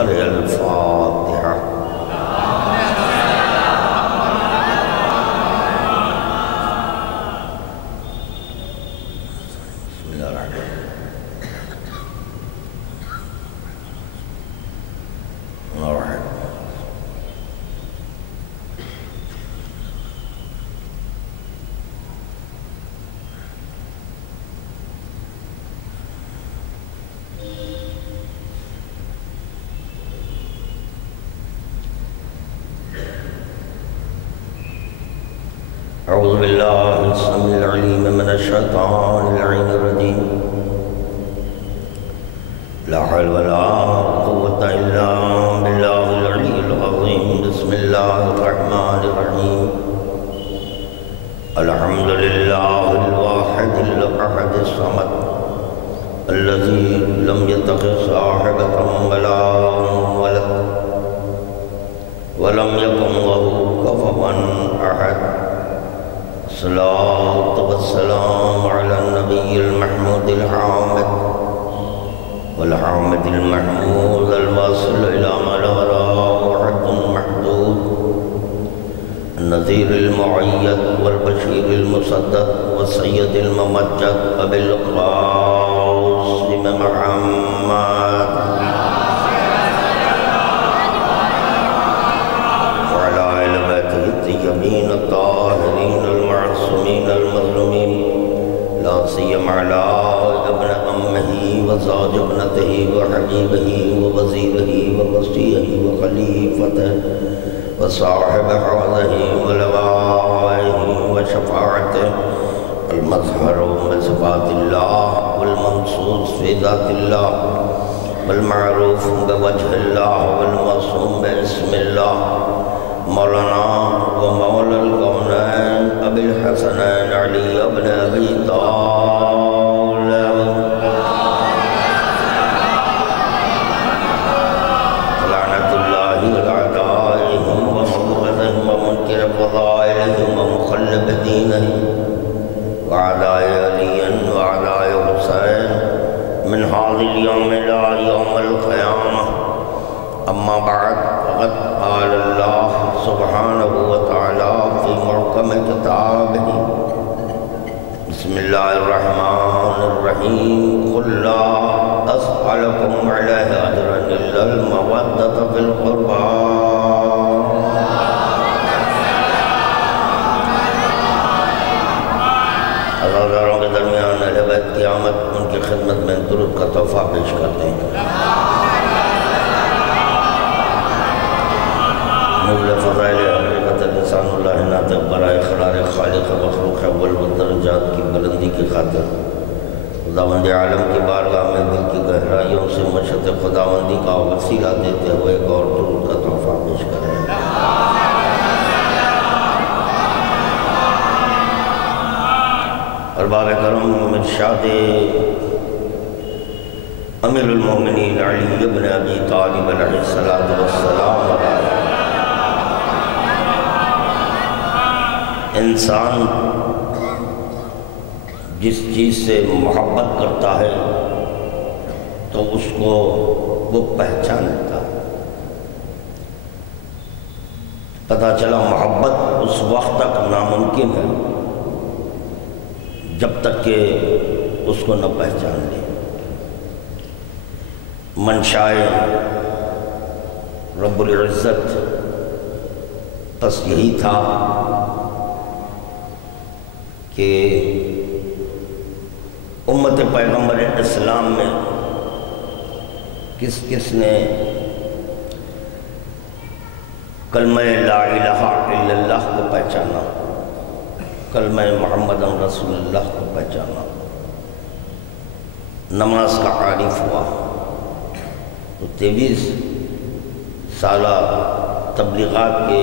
الفاتحة. بسم الله الرحمن الرحيم. أعوذ بالله السميع العليم من الشيطان اللعين الرجيم. لا حول ولا قوة إلا بالله العلي العظيم. بسم الله الرحمن الرحيم. الحمد لله الواحد الأحد الصمد الذي لم يتخذ صاحبة ولا ولد ولم يكن له كفوا أحد. الصلاة والسلام على النبي المحمود الحامد والحامد المحمود الواصل إلى ما لا وعد محدود، النذير المعيد والبشير المصدق والسيد الممجد أبي القاسم محمد وعلى آل بيته الطيبين الطاهرين المعصومين المظلومين، لا سيما على ابن أمه وزوج ابنته وحبيبه ووزيره ووصيه وخليفته وصاحب حوضه ولوائه وشفاعته، المظهر بصفات الله والمنصوص في ذات الله والمعروف بوجه الله والموصوم باسم الله، مولانا ومولى الكونين أبي الحسنين علي بن أبي طالب لعنة الله على أعدائهم ومبغضهم ومنكر فضائلهم ومخلب دينهم وأعداء علي وأعداء حسين من هذا اليوم إلى يوم القيامة. أما بعد، فقد قال الله سبحانه وتعالى في محكم كتابه: بسم الله الرحمن الرحيم. قل لا أسألكم عليه أجرا إلا المودة في القربى. عزاداروں کے درمیان اہل بیت قیامت ان کی خدمت میں درود کا تحفہ پیش کرتے ہیں. نزل فضائل حقیقت لسان اللہ ناطق برائے قرار خالق مخلوق اول والدرجات کی بلندی کی خاطر خداوند عالم کی بارگاہ میں دل کی گہرائیوں سے مشہد خداوندی کا وسیلہ دیتے ہوئے ایک اور درود کا تحفہ پیش کریں. ارباب کرم ارشاد امیر المومنین علی بن ابی طالب علیہ السلام علیہ. انسان جس چیز سے محبت کرتا ہے تو اس کو وہ پہچان لیتا ہے. پتہ چلا محبت اس وقت تک ناممکن ہے جب تک کہ اس کو نہ پہچان لے. منشائے رب العزت بس یہی تھا کہ امت پیغمبر اسلام میں کس کس نے کلمہ لا الہ الا اللہ کو پہچانا، کلمہ محمد رسول اللہ کو پہچانا، نماز کا عارف ہوا، تو 23 سالہ تبلیغات کے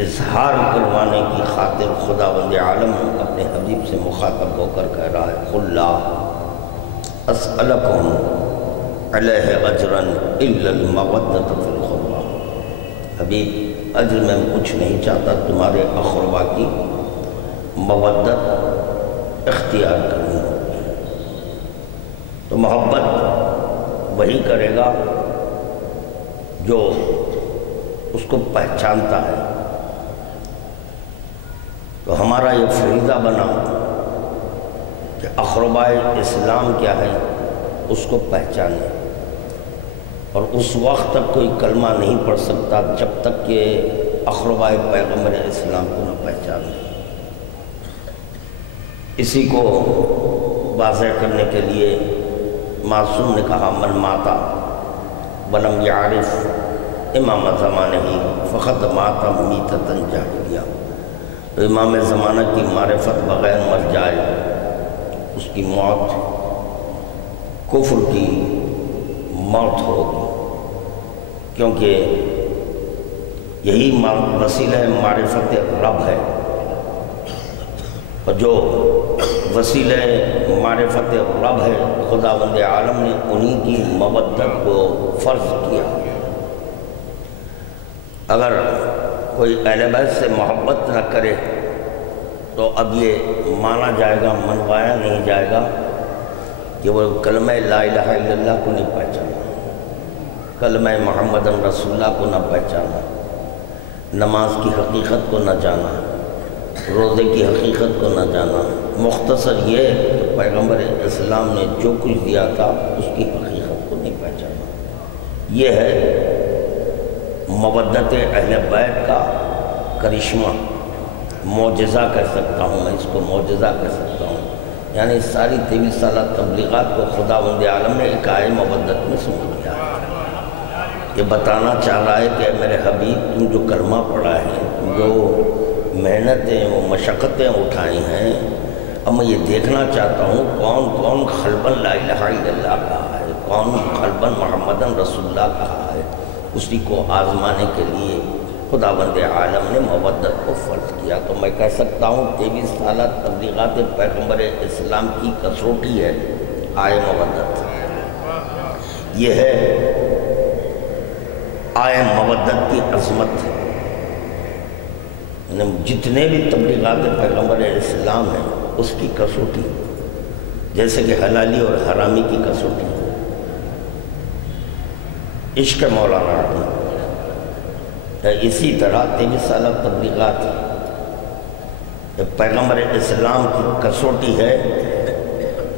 اظہار کروانے کی خاطر خداوند عالم اپنے حبیب سے مخاطب ہو کر کہہ رہا ہے: قل لا اسألکم علیہ اجرا الا المودۃ فی القربى. حبیب، اجر میں کچھ نہیں چاہتا، تمہارے اقربا کی مودت اختیار کرنی ہوگی. تو محبت وہی کرے گا جو اس کو پہچانتا ہے۔ تو ہمارا یہ فریضہ بنا کہ اقربائے اسلام کیا ہے اس کو پہچانے، اور اس وقت تک کوئی کلمہ نہیں پڑھ سکتا جب تک کہ اقربائے پیغمبر اسلام کو نہ پہچانے۔ اسی کو واضح کرنے کے لیے معصوم نے کہا من ماتا ولم یعرف امام زمانہ ہی فقط ماتا میتۃ جاہلیہ، تو امام زمانہ کی معرفت بغیر مر جائے اس کی موت کفر کی موت ہوگی، کیونکہ یہی وسیلہ معرفت رب ہے، اور جو وسیلہ معرفت رب ہے خداوند عالم نے انہی کی مودت کو فرض کیا۔ اگر کوئی اہل بیت سے محبت نہ کرے تو اب یہ مانا جائے گا، منوایا نہیں جائے گا کہ وہ کلمہ لا الہ الا اللہ کو نہیں پہچانا، کلمہ محمد رسول اللہ کو نہ پہچانا، نماز کی حقیقت کو نہ جانا، روزے کی حقیقت کو نہ جانا، مختصر یہ کہ پیغمبر اسلام نے جو کچھ دیا تھا اس کی حقیقت کو نہیں پہچانا۔ یہ ہے مودت اہل بیت کا کرشمہ، معجزہ کہہ سکتا ہوں میں اس کو، معجزہ کہہ سکتا ہوں، یعنی ساری 23 سالہ تبلیغات کو خداوند عالم نے ایک آئے مودت میں سمجھ لیا۔ یہ بتانا چاہ رہا ہے کہ میرے حبیب تم جو کلمہ پڑھا ہے، جو محنتیں و مشقتیں اٹھائی ہیں، اب میں یہ دیکھنا چاہتا ہوں کون کون خلباً لا الہ الا اللہ کہا ہے، کون خلباً محمدن رسول اللہ کہا ہے، اسی کو آزمانے کے لیے خداوند عالم نے مودت کو فرض کیا۔ تو میں کہہ سکتا ہوں 23 سالہ تبلیغات پیغمبر اسلام کی کسوٹی ہے آئے مودت، یہ ہے آئے مودت کی عظمت ہے۔ جتنے بھی تبلیغات پیغمبر اسلام ہیں اس کی کسوٹی، جیسے کہ حلالی اور حرامی کی کسوٹی، عشق مولانا اسی طرح 23 سالہ تبلیغات پیغمبر اسلام کی کسوٹی ہے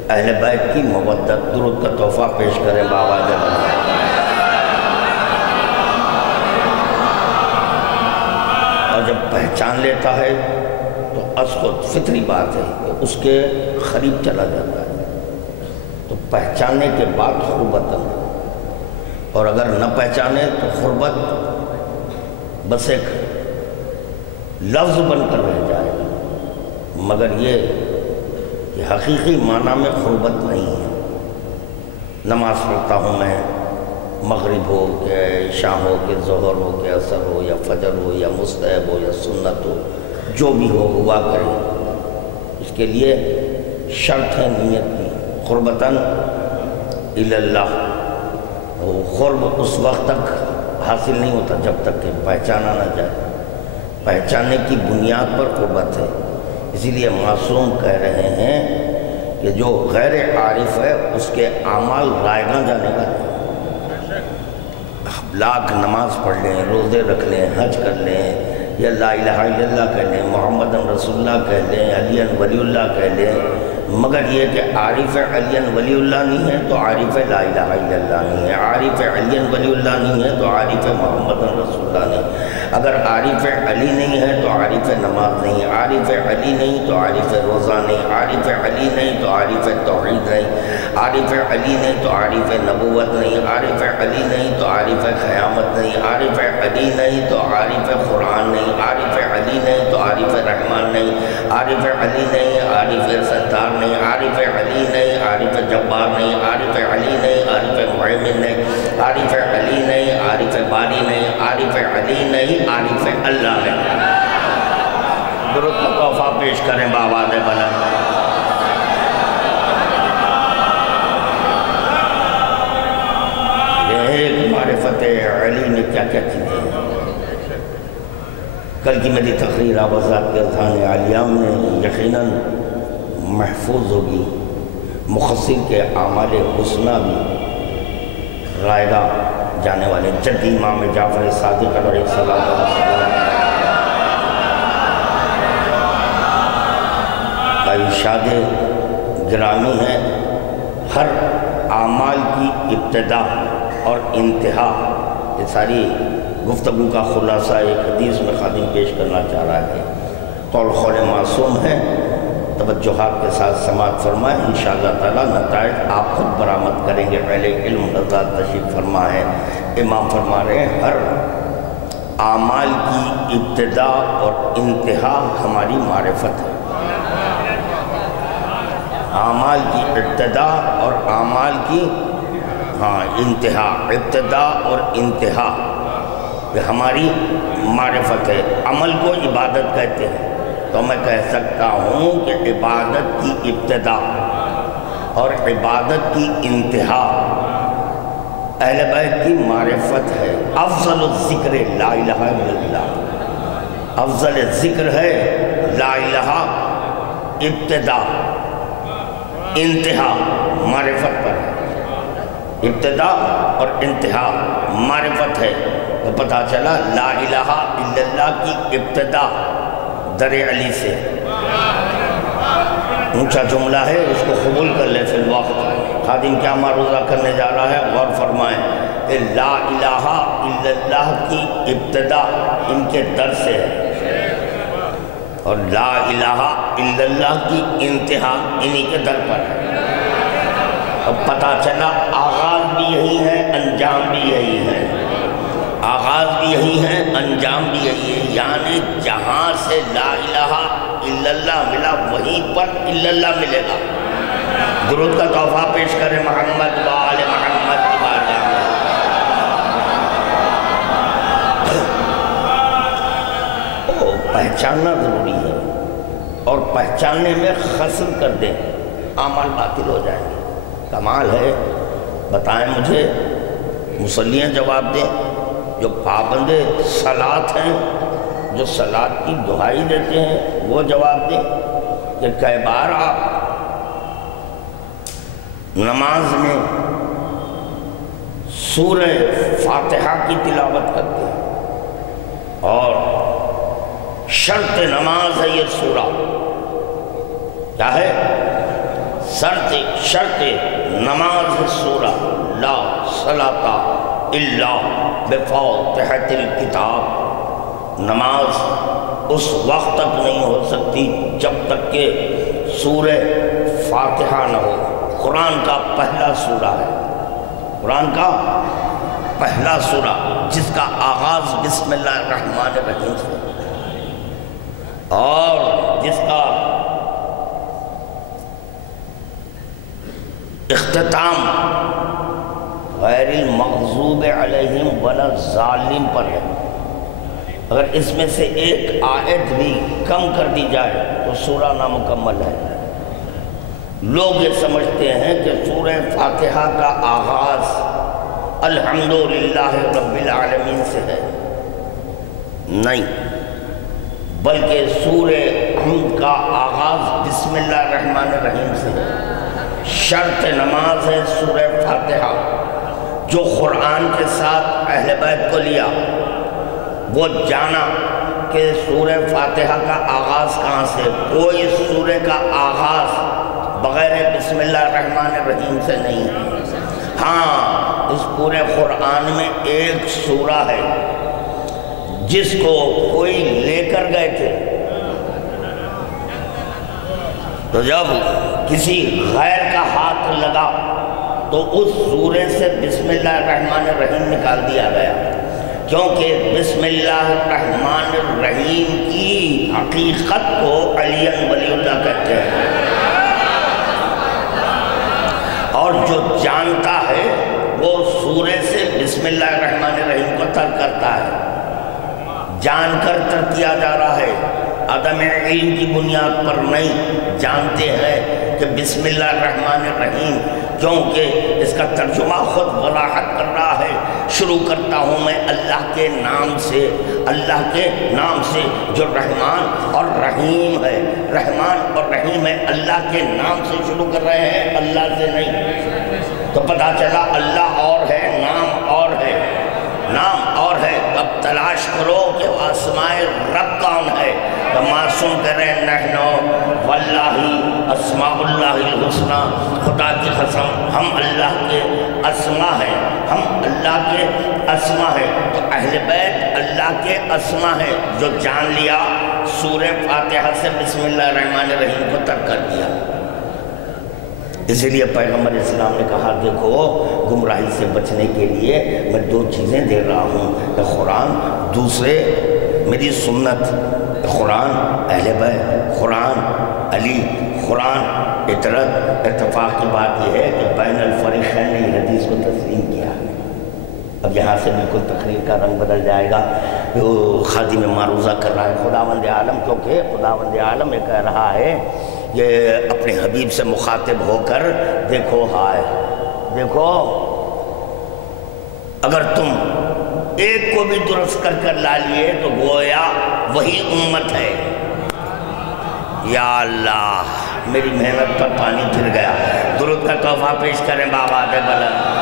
اہل بیت کی مودت۔ درود کا تحفہ پیش کریں بآواز بلند۔ اور جب پہچان لیتا ہے تو از خود فطری بات ہے کہ اس کے قریب چلا جاتا ہے، تو پہچاننے کے بعد قربتاً، اور اگر نہ پہچانے تو قربت بس ایک لفظ بن کر رہ جائے گا، مگر یہ حقیقی معنی میں قربت نہیں ہے۔ نماز پڑھتا ہوں میں، مغرب ہو کہ عشاء ہو کہ ظہر ہو کہ عصر ہو یا فجر ہو یا مستحب ہو یا سنت ہو، جو بھی ہوا کرے، اس کے لیے شرط ہے نیت کی، قربتاً الی اللہ۔ قرب اس وقت تک حاصل نہیں ہوتا جب تک کہ پہچانا نہ جائے، پہچاننے کی بنیاد پر قربت ہے۔ اسی لیے معصوم کہہ رہے ہیں کہ جو غیر عارف ہے اس کے اعمال رائگاں جانے گا، لاکھ نماز پڑھ لیں، روزے رکھ لیں، حج کر لیں، یا لا الہ الا اللہ کہہ لیں، محمد رسول اللہ کہہ لیں، علی ولی اللہ کہہ لیں، مگر یہ کہ عارف علی ولی اللہ نہیں ہے تو عارف لا الہ الا اللہ نہیں ہے، عارف علی ولی اللہ نہیں ہے تو عارف محمد رسول اللہ نہیں، اگر عارف علی نہیں ہے تو عارف نماز نہیں، عارف علی نہیں تو عارف روزہ نہیں، عارف علی نہیں تو عارف توحید نہیں، عارف علی نہیں تو عارف نبوت نہیں، عارف علی نہیں تو عارف قیامت نہیں، عارف علی نہیں تو عارف قرآن نہیں، عارف علی نہیں تو عارف رحمان نہیں، عارف علی نہیں عارف ستار نہیں، عارف علی نہیں عارف جبار نہیں، عارف علی نہیں عارف محمد نہیں، عارف علی نہیں عارف باری نہیں، عارف علی نہیں عارف اللہ نہیں۔ درود کا تحفہ پیش کریں بآواز بلند۔ ایک معرفت علی میں کیا کیا چیزیں ہیں۔ کل کی میری تقریر آبازات کے اذہان عالیہ میں یقیناً محفوظ ہوگی، مخصر کے اعمال حسنہ بھی رائے گاہ جانے والے جدی امام جعفر صادق علیہ السلام کا ارشاد گرامی ہے، ہر اعمال کی ابتدا اور انتہا، یہ ساری گفتگو کا خلاصہ ایک حدیث میں خادم پیش کرنا چاہ رہا ہے۔ قول معصوم ہے، توجہات کے ساتھ سماعت فرمائیں، انشاءاللہ تعالیٰ نتائج آپ خود برآمد کریں گے۔ پہلے علم حضرات تشریف فرما ہے، امام فرما رہے ہیں ہر اعمال کی ابتدا اور انتہا ہماری معرفت ہے۔ اعمال کی ابتدا اور اعمال کی انتہا، ابتدا اور انتہا یہ ہماری معرفت ہے۔ عمل کو عبادت کہتے ہیں، تو میں کہہ سکتا ہوں کہ عبادت کی ابتدا اور عبادت کی انتہا اہل بیت کی معرفت ہے۔ افضل الذکر لا الہ الا اللہ، افضل ذکر ہے لا الہ، ابتدا انتہا معرفت پر ہے، ابتدا اور انتہا معرفت ہے۔ تو پتہ چلا لا الہ الا اللہ کی ابتدا در علی سے، اونچا جملہ ہے، اس کو قبول کر لے فی الوقت۔ خادم کیا معروضہ کرنے جا رہا ہے، غور فرمائیں کہ لا الہ الا اللہ کی ابتدا ان کے در سے ہے اور لا الہ الا اللہ کی انتہا انہی کے در پر ہے۔ اب پتہ چلا آغاز بھی یہی ہے، انجام بھی یہی ہے، آغاز بھی یہی ہے، انجام بھی یہی ہے، یعنی جہاں سے لا الہ الا اللہ ملا وہیں پر الا اللہ ملے گا۔ درود کا تحفہ پیش کریں محمد و آل محمد کی بارگاہ میں۔ پہچاننا ضروری ہے، اور پہچاننے میں خسر کر دیں اعمال باطل ہو جائیں گے۔ کمال ہے، بتائیں مجھے، مصلیاں جواب دیں، جو پابند صلاۃ ہیں، جو صلاۃ کی دہائی دیتے ہیں وہ جواب دیں کہ کئی بار آپ نماز میں سورہ فاتحہ کی تلاوت کرتے ہیں، اور شرط نماز ہے یہ سورہ، کیا ہے؟ شرط نماز ہے سورہ لا صلاۃ الا بفاتحۃ الکتاب۔ نماز اس وقت تک نہیں ہو سکتی جب تک کہ سورہ فاتحہ نہ ہو۔ قرآن کا پہلا سورہ ہے، قرآن کا پہلا سورہ جس کا آغاز بسم اللہ الرحمن الرحیم سے اور جس کا اختتام غیر المغضوب علیہم ولا الضالین پر ہے۔ اگر اس میں سے ایک آیت بھی کم کر دی جائے تو سورہ نامکمل ہے۔ لوگ یہ سمجھتے ہیں کہ سورہ فاتحہ کا آغاز الحمدللہ رب العالمین سے ہے، نہیں، بلکہ سورہ حمد کا آغاز بسم اللہ الرحمن الرحیم سے ہے۔ شرط نماز ہے سورہ فاتحہ۔ جو قرآن کے ساتھ اہل بیت کو لیا وہ جانا کہ سورہ فاتحہ کا آغاز کہاں سے، کوئی سورہ کا آغاز بغیر بسم اللہ الرحمن الرحیم سے نہیں ہے۔ ہاں، اس پورے قرآن میں ایک سورہ ہے جس کو کوئی لے کر گئے تھے، تو جب کسی غیر کا ہاتھ لگا تو اس سورے سے بسم اللہ الرحمن الرحیم نکال دیا گیا، کیونکہ بسم اللہ الرحمن الرحیم کی حقیقت کو علی ولی اللہ کہتے ہیں، اور جو جانتا ہے وہ سورے سے بسم اللہ الرحمن الرحیم کو ترک کرتا ہے۔ جان کر ترک کیا جا رہا ہے، عدم علم کی بنیاد پر نہیں، جانتے ہیں کہ بسم اللہ الرحمن الرحیم، کیونکہ اس کا ترجمہ خود وضاحت کر رہا ہے، شروع کرتا ہوں میں اللہ کے نام سے، اللہ کے نام سے جو رحمان اور رحیم ہے، رحمان اور رحیم ہے، اللہ کے نام سے شروع کر رہے ہیں، اللہ سے نہیں۔ تو پتہ چلا اللہ اور ہے، نام تلاش کرو کہ اسماء رب کون ہے، تو معصوم کہہ رہے ہیں نحنو واللہ اسماء اللہ الحسنی، خدا کی قسم ہم اللہ کے اسماء ہیں، ہم اللہ کے اسماء ہیں۔ تو اہل بیت اللہ کے اسماء ہیں، جو جان لیا سورہ فاتحہ سے بسم اللہ الرحمن الرحیم کو ترک کر دیا۔ اسی لیے پیغمبر اسلام نے کہا دیکھو گمراہی سے بچنے کے لیے میں دو چیزیں دے رہا ہوں، قرآن، دوسرے میری سنت، قرآن اہل بیت، قرآن علی، قرآن اطرت۔ اتفاق کی بات یہ ہے کہ بین الفریقین نے یہ حدیث کو تسلیم کیا۔ اب یہاں سے بالکل تقریر کا رنگ بدل جائے گا، خادم معروضہ کر رہا ہے خداوند عالم، کیونکہ خداوند عالم یہ کہہ رہا ہے یہ اپنے حبیب سے مخاطب ہو کر دیکھو ہائے، دیکھو اگر تم ایک کو بھی درست کر کر لا لیے تو گویا وہی امت ہے۔ یا اللہ میری محنت پر پانی پھر گیا۔ درود کا تحفہ پیش کریں بابا دے بلند۔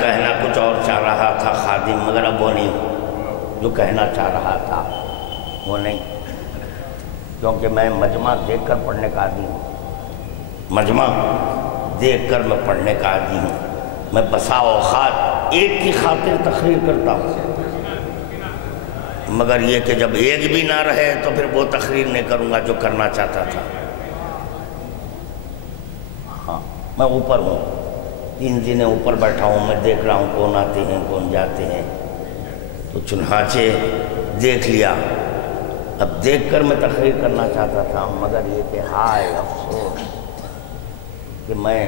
کہنا کچھ اور چاہ رہا تھا خادم، مگر اب وہ نہیں، جو کہنا چاہ رہا تھا وہ نہیں، کیونکہ میں مجمع دیکھ کر پڑھنے کا عادی ہوں، مجمع دیکھ کر میں پڑھنے کا عادی ہوں۔ میں بسا اوقات ایک کی خاطر تقریر کرتا ہوں، مگر یہ کہ جب ایک بھی نہ رہے تو پھر وہ تقریر نہیں کروں گا جو کرنا چاہتا تھا۔ ہاں میں اوپر ہوں، 3 دن اوپر بیٹھا ہوں، میں دیکھ رہا ہوں کون آتے ہیں کون جاتے ہیں، تو چنانچہ دیکھ لیا۔ اب دیکھ کر میں تقریر کرنا چاہتا تھا، مگر یہ کہ ہائے افسوس کہ میں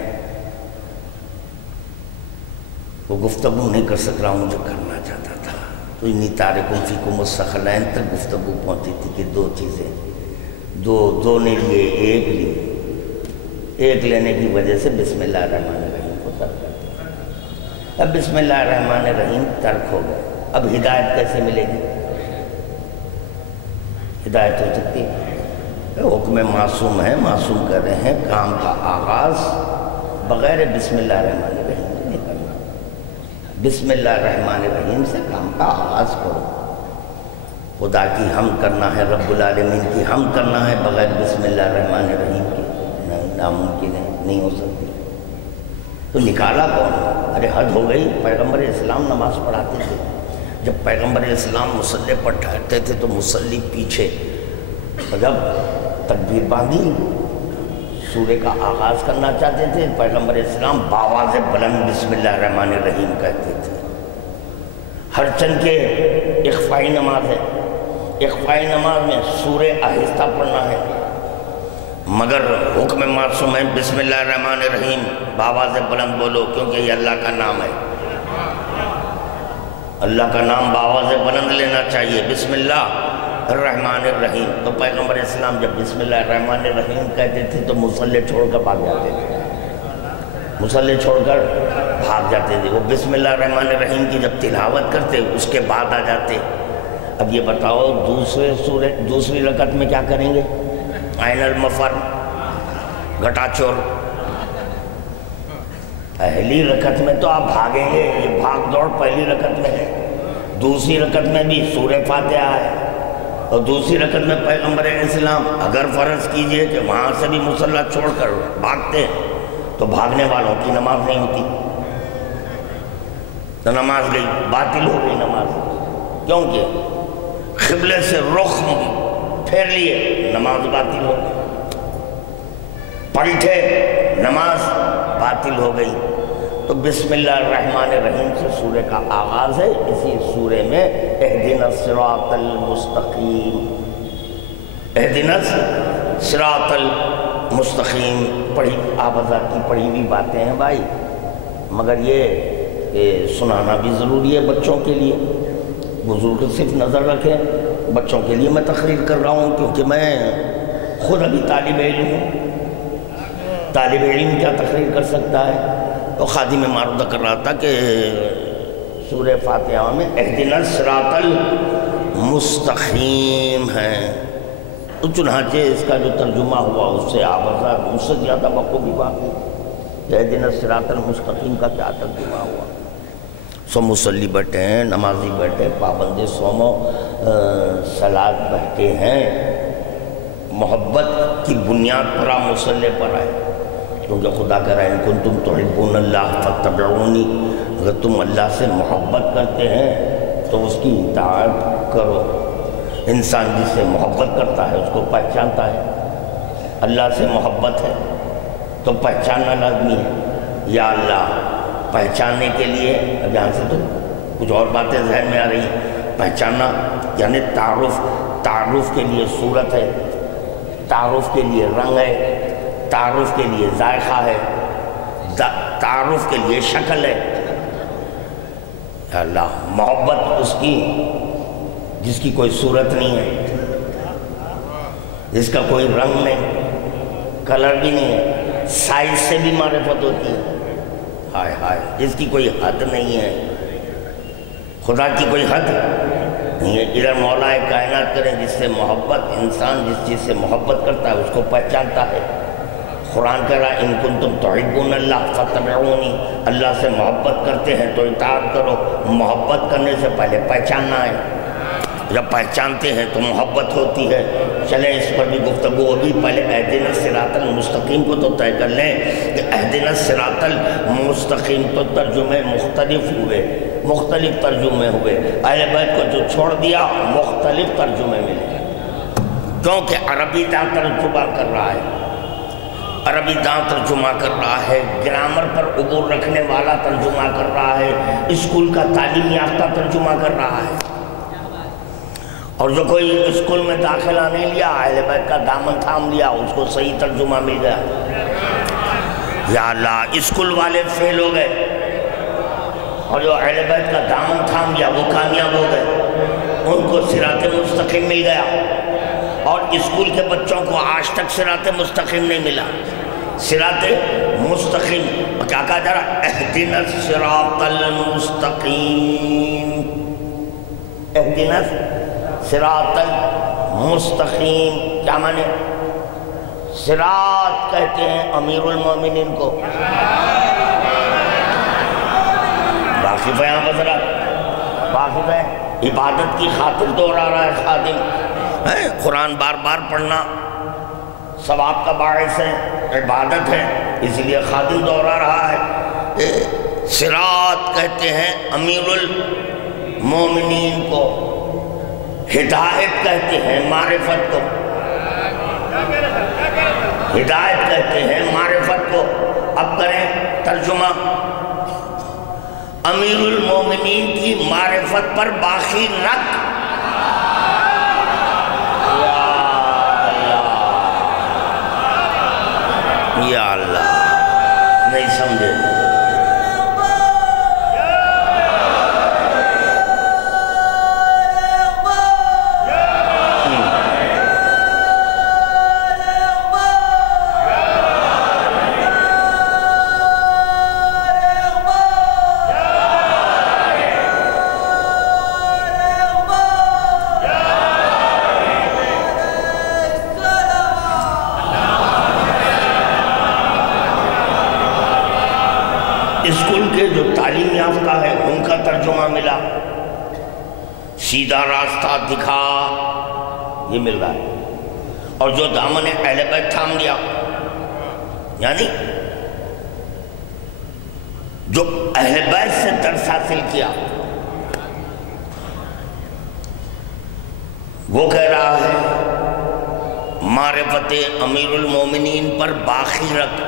وہ گفتگو نہیں کر سک رہا ہوں جو کرنا چاہتا تھا۔ تو انی تارکم فیکم الثقلین تک گفتگو پہنچی تھی کہ دو چیزیں، دو نے لیے ایک لی، ایک لینے کی وجہ سے بسم اللہ الرحمن الرحیم کو ترک کر دیا۔ اب بسم اللہ الرحمن الرحیم ترک ہو گئے، اب ہدایت کیسے ملے گی؟ ہدایت ہو سکتی ہے؟ حکم معصوم ہے، معصوم کر رہے ہیں کام کا آغاز بغیر بسم اللہ الرحمن الرحیم سے نہیں کرنا۔ بسم اللہ الرحمن الرحیم سے کام کا آغاز کرو۔ خدا کی حمد کرنا ہے، رب العالمین کی حمد کرنا ہے بغیر بسم اللہ الرحمن الرحیم کی نہیں، ناممکن ہے، نہیں ہو سکتی۔ تو نکالا کون؟ ارے حد ہو گئی، پیغمبر اسلام نماز پڑھاتے تھے، جب پیغمبر اسلام مصلی پر ٹھہرتے تھے تو مصلی پیچھے، جب تکبیر باندھی سورہ کا آغاز کرنا چاہتے تھے پیغمبر اسلام باواز بلند بسم اللہ الرحمن الرحیم کہتے تھے۔ ہر چند کے اخفائی نماز ہے، اخفائی نماز میں سورہ آہستہ پڑھنا ہے، مگر حکم معصوم ہے بسم اللہ الرحمن الرحیم باواز بلند بولو، کیونکہ یہ اللہ کا نام ہے، اللہ کا نام باواز بلند لینا چاہیے، بسم اللہ الرحمن الرحیم۔ تو پیغمبر اسلام جب بسم اللہ الرحمن الرحیم کہتے تھے تو مصلی چھوڑ کر بھاگ جاتے تھے، مصلی چھوڑ کر بھاگ جاتے تھے۔ وہ بسم اللہ الرحمن الرحیم کی جب تلاوت کرتے اس کے بعد آ جاتے۔ اب یہ بتاؤ دوسری رکعت میں کیا کریں گے؟ عین المفر، گھٹا چور۔ پہلی رکعت میں تو آپ بھاگیں گے، یہ بھاگ دوڑ پہلی رکعت میں ہے، دوسری رکعت میں بھی سورہ فاتحہ ہے، اور دوسری رکعت میں پیغمبر اسلام اگر فرض کیجئے کہ وہاں سے بھی مصلی چھوڑ کر بھاگتے تو بھاگنے والوں کی نماز نہیں ہوتی، تو نماز گئی، باطل ہو گئی نماز، کیونکہ قبلے سے رخ پھیر لیے نماز باطل ہو گئی، پلٹے نماز باطل ہو گئی۔ تو بسم اللہ الرحمن الرحیم سے سورہ کا آغاز ہے، اسی سورہ میں اہدنا الصراط المستقیم، اہدنا الصراط المستقیم پڑھی، آپ حضرات کی پڑھی ہوئی باتیں ہیں بھائی، مگر یہ کہ سنانا بھی ضروری ہے بچوں کے لیے، بزرگ صرف نظر رکھیں، بچوں کے لیے میں تقریر کر رہا ہوں کیونکہ میں خود ابھی طالب علم ہوں، طالب علم کیا تقریر کر سکتا ہے؟ تو خادم معروضہ کر رہا تھا کہ سورہ فاتحہ میں اہدنا الصراط المستقیم ہے، تو چنانچہ اس کا جو ترجمہ ہوا اس سے آپ حضرات مجھ سے زیادہ بخوبی بات ہے، کہ اہدنا الصراط المستقیم کا کیا ترجمہ ہوا؟ سو مصلی بیٹھے ہیں، نمازی بیٹھے، پابند صوم و صلاۃ بیٹھے ہیں، محبت کی بنیاد پر آپ مصلی پر آئے، کیونکہ خدا کہہ رہا ہے ان کنتم تحبون اللہ فاتبعونی، اگر تم اللہ سے محبت کرتے ہیں تو اس کی اطاعت کرو۔ انسان جس سے محبت کرتا ہے اس کو پہچانتا ہے، اللہ سے محبت ہے تو پہچاننا لازمی ہے۔ یا اللہ پہچاننے کے لیے، اب یہاں سے تو کچھ اور باتیں ذہن میں آ رہی ہیں، پہچاننا یعنی تعارف کے لیے صورت ہے، تعارف کے لیے رنگ ہے، تعارف کے لیے ذائقہ ہے، تعارف کے لیے شکل ہے۔ یا اللہ محبت اس کی جس کی کوئی صورت نہیں ہے، جس کا کوئی رنگ نہیں، کلر بھی نہیں ہے، سائز سے بھی معرفت ہوتی ہے، ہائے ہائے، جس کی کوئی حد نہیں ہے، خدا کی کوئی حد نہیں ہے۔ ادھر مولا کائنات کریں جس سے محبت، انسان جس چیز سے محبت کرتا ہے اس کو پہچانتا ہے۔ قرآن کہہ رہا ہے ان کنتم تحبون اللہ فاتبعونی، اللہ سے محبت کرتے ہیں تو اطاعت کرو۔ محبت کرنے سے پہلے پہچاننا ہے، جب پہچانتے ہیں تو محبت ہوتی ہے۔ چلیں اس پر بھی گفتگو ہوگی، پہلے اہدنا الصراط المستقیم کو تو طے کر لیں کہ اہدنا الصراط المستقیم تو ترجمے مختلف ہوئے، مختلف ترجمے ہوئے، اہل بیت کو جو چھوڑ دیا مختلف ترجمے ملے، کیونکہ عربی داں ترجمہ کر رہا ہے، عربی داں ترجمہ کر رہا ہے، گرامر پر عبور رکھنے والا ترجمہ کر رہا ہے، اسکول کا تعلیم یافتہ ترجمہ کر رہا ہے، اور جو کوئی اسکول میں داخلہ نہیں لیا، اہل بیت کا دامن تھام لیا، اس کو صحیح ترجمہ مل گیا۔ یا اللہ اسکول والے فیل ہو گئے، اور جو اہل بیت کا دامن تھام لیا وہ کامیاب ہو گئے، ان کو صراط مستقیم مل گیا، اور اسکول کے بچوں کو آج تک صراط مستقیم نہیں ملا۔ صراط مستقیم کیا کہا جا رہا؟ اہدنا الصراط المستقیم، اہدنا صراط المستقیم کیا معنی؟ صراط کہتے ہیں امیر المومنین کو، واقف ہے یہاں پر ذرا، واقف ہے، عبادت کی خاطر دہرا رہا ہے خادم، قرآن بار بار پڑھنا ثواب کا باعث ہے، عبادت ہے، اس لیے خادم دہرا رہا ہے۔ صراط کہتے ہیں امیر المومنین کو، ہدایت کہتے ہیں معرفت کو، ہدایت کہتے ہیں معرفت کو۔ اب کریں ترجمہ، امیر المومنین کی معرفت پر باقی رکھ۔ یا اللہ نہیں سمجھے، اسکول کے جو تعلیم یافتہ ہے ان کا ترجمہ ملا، سیدھا راستہ دکھا، یہ مل رہا ہے، اور جو دامن اہل بیت تھام لیا، یعنی جو اہل بیت سے درس حاصل کیا، وہ کہہ رہا ہے معرفت امیر المومنین پر باقی رکھ۔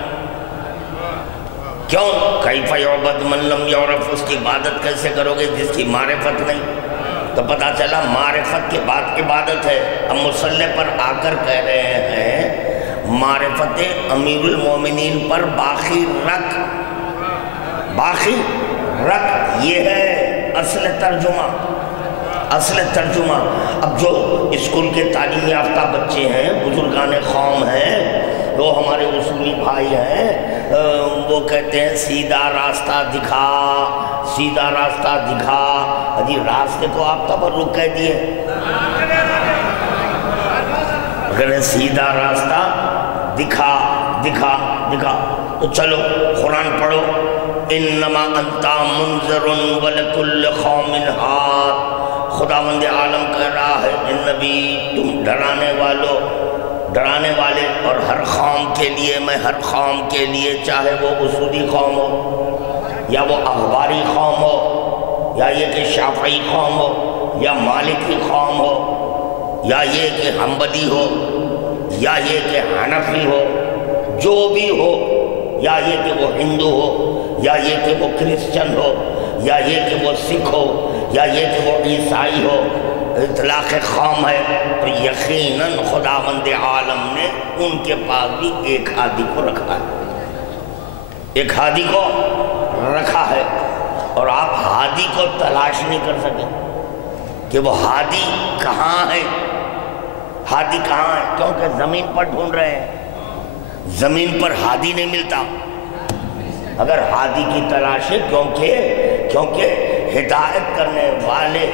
کیوں؟ کیف یعبد من لم یعرف، اس کی عبادت کیسے کرو گے جس کی معرفت نہیں؟ تو پتا چلا معرفت کے بعد عبادت ہے۔ اب مصلی پر آ کر کہہ رہے ہیں معرفت امیر المومنین پر باقی رکھ، باقی رکھ، یہ ہے اصل ترجمہ، اصل ترجمہ۔ اب جو اسکول کے تعلیم یافتہ بچے ہیں، بزرگان قوم ہیں، وہ ہمارے اصولی بھائی ہیں، وہ کہتے ہیں سیدھا راستہ دکھا، سیدھا راستہ دکھا۔ جی راستے کو آپ تبرک کہہ دیے، اگر سیدھا راستہ دکھا دکھا دکھا، تو چلو قرآن پڑھو، انما انت منذر ولکل قوم ہاد۔ خداوند عالم کہہ رہا ہے اے نبی تم ڈرانے والے، اور ہر قوم کے لیے، میں ہر قوم کے لیے، چاہے وہ اصولی قوم ہو یا وہ اخباری قوم ہو، یا یہ کہ شافعی قوم ہو یا مالکی قوم ہو، یا یہ کہ حنبلی ہو یا یہ کہ حنفی ہو، جو بھی ہو، یا یہ کہ وہ ہندو ہو یا یہ کہ وہ کرسچن ہو، یا یہ کہ وہ سکھ ہو یا یہ کہ وہ عیسائی ہو، اطلاق قوم ہے تو یقیناً خداوند عالم نے ان کے پاس بھی ایک ہادی کو رکھا ہے، ایک ہادی کو رکھا ہے، اور آپ ہادی کو تلاش نہیں کر سکے کہ وہ ہادی کہاں ہے، ہادی کہاں ہے، کیونکہ زمین پر ڈھونڈ رہے ہیں، زمین پر ہادی نہیں ملتا۔ اگر ہادی کی تلاش ہے، کیونکہ ہدایت کرنے والے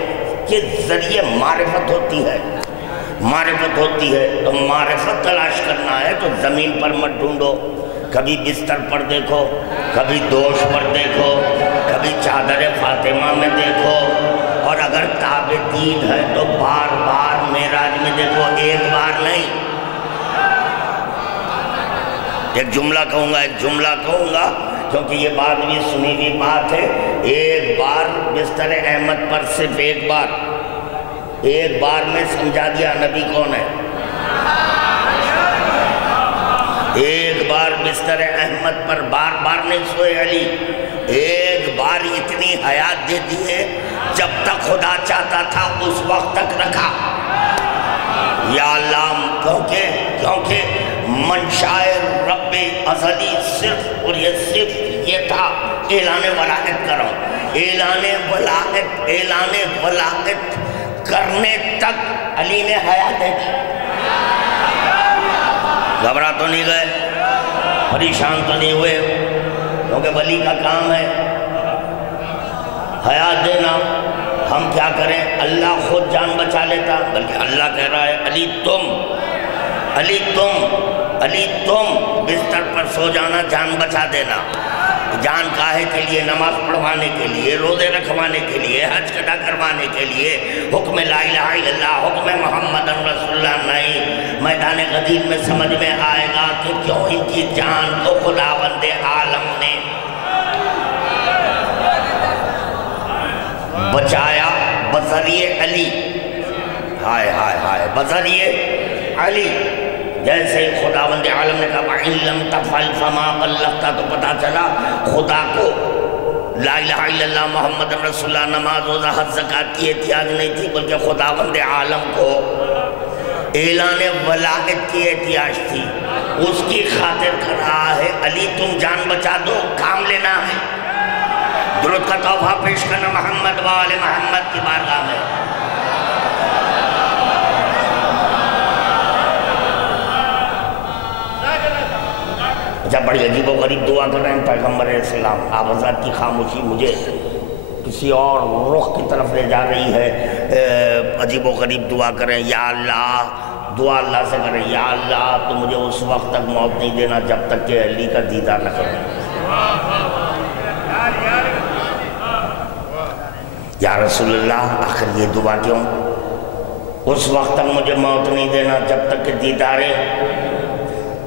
کے ذریعے معرفت ہوتی ہے، تو معرفت تلاش کرنا ہے تو زمین پر مت ڈھونڈو، کبھی بستر پر دیکھو، کبھی دوش پر دیکھو، کبھی چادر فاطمہ میں دیکھو، اور اگر تاب دین ہے تو بار بار معراج میں دیکھو، ایک بار نہیں۔ ایک جملہ کہوں گا کیونکہ یہ بات بھی سنی ہوئی بات ہے، ایک بار بستر احمد پر صرف ایک بار میں سمجھا دیا نبی کون ہے۔ ایک بار بستر احمد پر بار نہیں سوئے علی، ایک بار اتنی حیات دے دیے جب تک خدا چاہتا تھا اس وقت تک رکھا۔ یا اللہ، کیونکہ منشاء رب ازلی صرف اور یہ تھا اعلان ولایت کرو، اعلان ولایت کرنے تک علی نے حیات دی۔ گھبرا تو نہیں گئے، پریشان تو نہیں ہوئے، کیونکہ ولی کا کام ہے حیات دینا۔ ہم کیا کریں، اللہ خود جان بچا لیتا، بلکہ اللہ کہہ رہا ہے علی تم بستر پر سو جانا، جان بچا دینا۔ جان کاہے کے لیے، نماز پڑھوانے کے لیے، روزے رکھوانے کے لیے، حج ادا کروانے کے لیے، حکم لا الہ الا اللہ، حکم محمد رسول اللہ نہیں۔ میدان غدیر میں سمجھ میں آئے گا کہ کیوں ان کی جان کو خداوند عالم نے بچایا بذریعہ علی۔ ہائے بذریعہ علی، جیسے خداوند عالم نے کہا وَإِن لَمْ تَفْعَلْ فَمَا بَلَّغْتَ، تو پتہ چلا خدا کو لا الہ الا اللہ محمد رسول اللہ، نماز روزہ حج زکوٰۃ کی احتیاج نہیں تھی، بلکہ خداوند عالم کو اعلان ولایت کی احتیاج تھی۔ اس کی خاطر کر رہا ہے علی تم جان بچا دو، کام لینا ہے۔ درود کا تحفہ پیش کرنا محمد و آل محمد کی بارگاہ میں۔ جب بڑی عجیب و غریب دعا کر رہے ہیں پیغمبر علیہ السلام، آپ حضرات کی خاموشی مجھے کسی اور رخ کی طرف لے جا رہی ہے۔ عجیب و غریب دعا کریں، یا اللہ، دعا اللہ سے کریں، یا اللہ تو مجھے اس وقت تک موت نہیں دینا جب تک کہ علی کا دیدار نہ کروں۔ یا رسول اللہ، آخر یہ دعا کیوں؟ اس وقت تک مجھے موت نہیں دینا جب تک کہ دیدار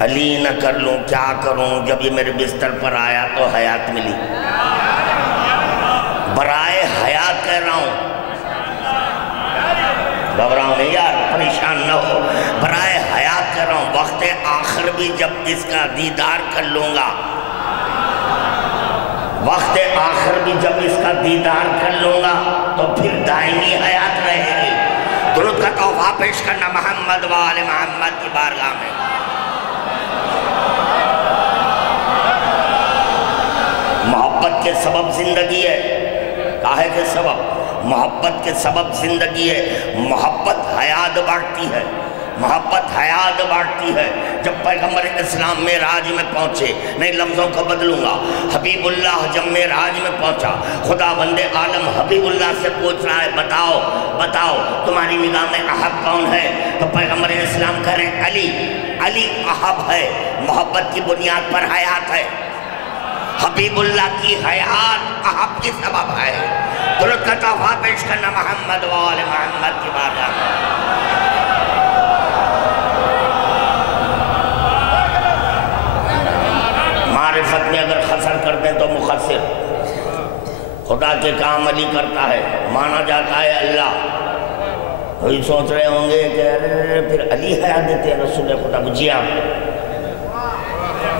علی نہ کر لوں، کیا کروں؟ جب یہ میرے بستر پر آیا تو حیات ملی، برائے حیات کہہ رہا ہوں، گھبراؤ نہیں یار، پریشان نہ ہو، برائے حیات کہہ رہا ہوں۔ وقت آخر بھی جب اس کا دیدار کر لوں گا، وقت آخر بھی جب اس کا دیدار کر لوں گا تو پھر دائمی حیات رہے گی۔ درود کا تحفہ پیش کرنا محمد و آل محمد کی بارگاہ میں۔ محبت کے سبب زندگی ہے، کاہے کے سبب؟ محبت کے سبب زندگی ہے۔ محبت حیات بانٹتی ہے، محبت حیات بانٹتی ہے۔ جب پیغمبر اسلام معراج میں پہنچے، میں لفظوں کو بدلوں گا، حبیب اللہ جب معراج میں پہنچا، خدا بند عالم حبیب اللہ سے پوچھ رہا ہے بتاؤ تمہاری نگاہ میں احب کون ہے؟ تو پیغمبر اسلام کہہ رہے ہیں علی احب ہے۔ محبت کی بنیاد پر حیات ہے، حبیب اللہ کی حیات احب کی سبب ہے۔ درود کا تحفہ پیش کرنا محمد و آل محمد کی بارگاہ میں۔ معرفت میں اگر خسر کر دیں تو مخسر۔ خدا کے کام علی کرتا ہے، مانا جاتا ہے اللہ۔ وہی سوچ رہے ہوں گے کہ پھر علی حیات دیتے ہیں رسول خدا کو۔ جی ہاں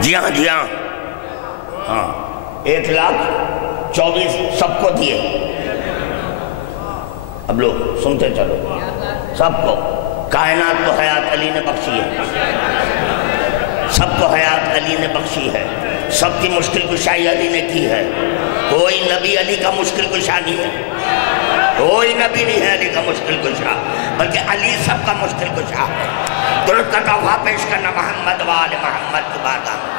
جی ہاں جی ہاں ہاں 1,24,000 سب کو دیے۔ اب لوگ سنتے چلو، سب کو کائنات کو حیات علی نے بخشی ہے، سب کو حیات علی نے بخشی ہے، سب کی مشکل کشائی علی نے کی ہے۔ کوئی نبی علی کا مشکل کشا نہیں ہے، کوئی نبی نہیں ہے علی کا مشکل کشا، بلکہ علی سب کا مشکل کشا ہے۔ درود کا تحفہ پیش کرنا محمد و آل محمد کی بارگاہ میں۔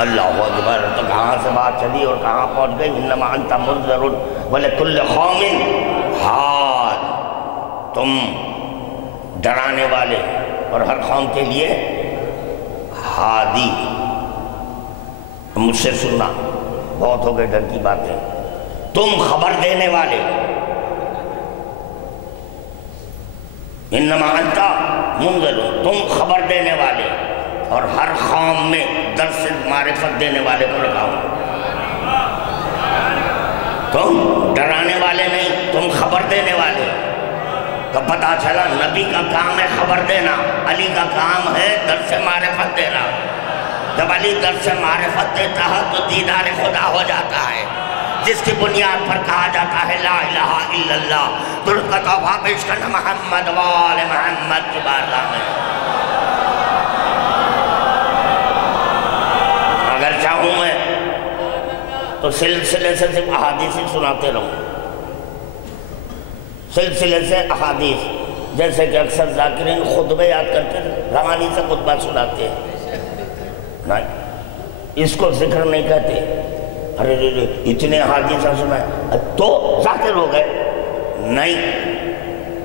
اللہ اکبر، تو کہاں سے بات چلی اور کہاں پہنچ گئی؟ انما انت منذر ولکل قوم ہاد، تم ڈرانے والے اور ہر قوم کے لیے ہادی۔ مجھ سے سننا، بہت ہو گئے ڈر کی باتیں۔ تم خبر دینے والے، انما انت منذر، تم خبر دینے والے اور ہر قوم میں درس معرفت دینے والے کو لگاؤ۔ تم ڈرانے والے نہیں، تم خبر دینے والے۔ تو پتہ چلا نبی کا کام ہے خبر دینا، علی کا کام ہے درس معرفت دینا۔ جب علی درس معرفت دیتا ہے تو دیدار خدا ہو جاتا ہے، جس کی بنیاد پر کہا جاتا ہے لا الہ الا اللہ۔ درود کا تحفہ پیش کرنا محمد و آل محمد کی بارگاہ میں۔ اگر چاہوں میں تو سلسلے سے صرف احادیث ہی سناتے رہوں، سلسلے سے احادیث، جیسے کہ اکثر ذاکرین خطبے یاد کر کے روانی سے خطبہ سناتے ہیں۔ نہیں، اس کو ذکر نہیں کہتے۔ ارے اتنے احادیث سنائے تو ذاکر ہو گئے، نہیں،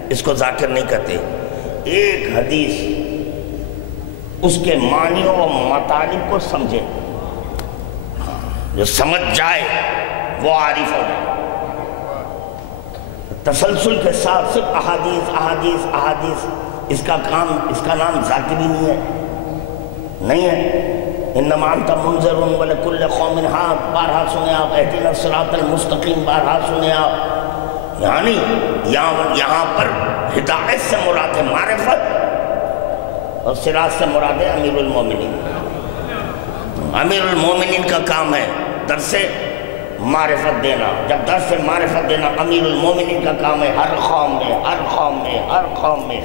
اس کو ذاکر نہیں کہتے۔ ایک حدیث اس کے معنیوں و مطالب کو سمجھے، جو سمجھ جائے وہ عارف ہو جائے۔ تسلسل کے ساتھ صرف احادیث احادیث احادیث، اس کا نام ذاکری نہیں ہے۔ انما انت منذر ولکل قوم ہاد، بارہا سنے آپ۔ اہدنا الصراط المستقیم، بارہا سنے آپ۔ یعنی یہاں پر ہدایت سے مراد ہے معرفت، اور صراط سے مراد ہے امیر المومنین۔ امیر المومنین کا کام ہے درس معرفت دینا۔ جب درس معرفت دینا امیر المومنین کا کام ہے، ہر قوم میں ہر قوم میں ہر قوم میں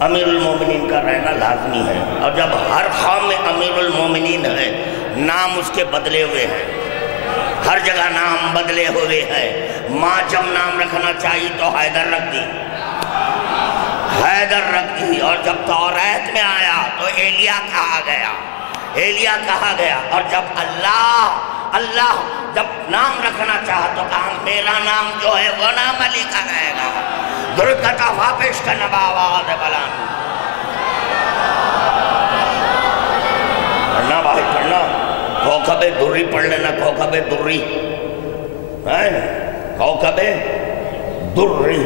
امیر المومنین کا رہنا لازمی ہے۔ اور جب ہر قوم میں امیر المومنین ہے، نام اس کے بدلے ہوئے ہیں، ہر جگہ نام بدلے ہوئے ہیں۔ ماں جب نام رکھنا چاہیے تو حیدر رکھ دی، حیدر رکھ دی، اور جب توریت میں آیا تو ایلیا کہا گیا، ایلیا کہا گیا۔ اور جب اللہ جب نام رکھنا چاہا تو کہا میرا نام جو ہے وہ نام علی کا رہے گا۔ درود کا تحفہ پیش کرنا بآواز بلند۔ پڑھنا بھائی پڑھنا، کوکب دری پڑھ لینا، کوکب دری، کوکب دری،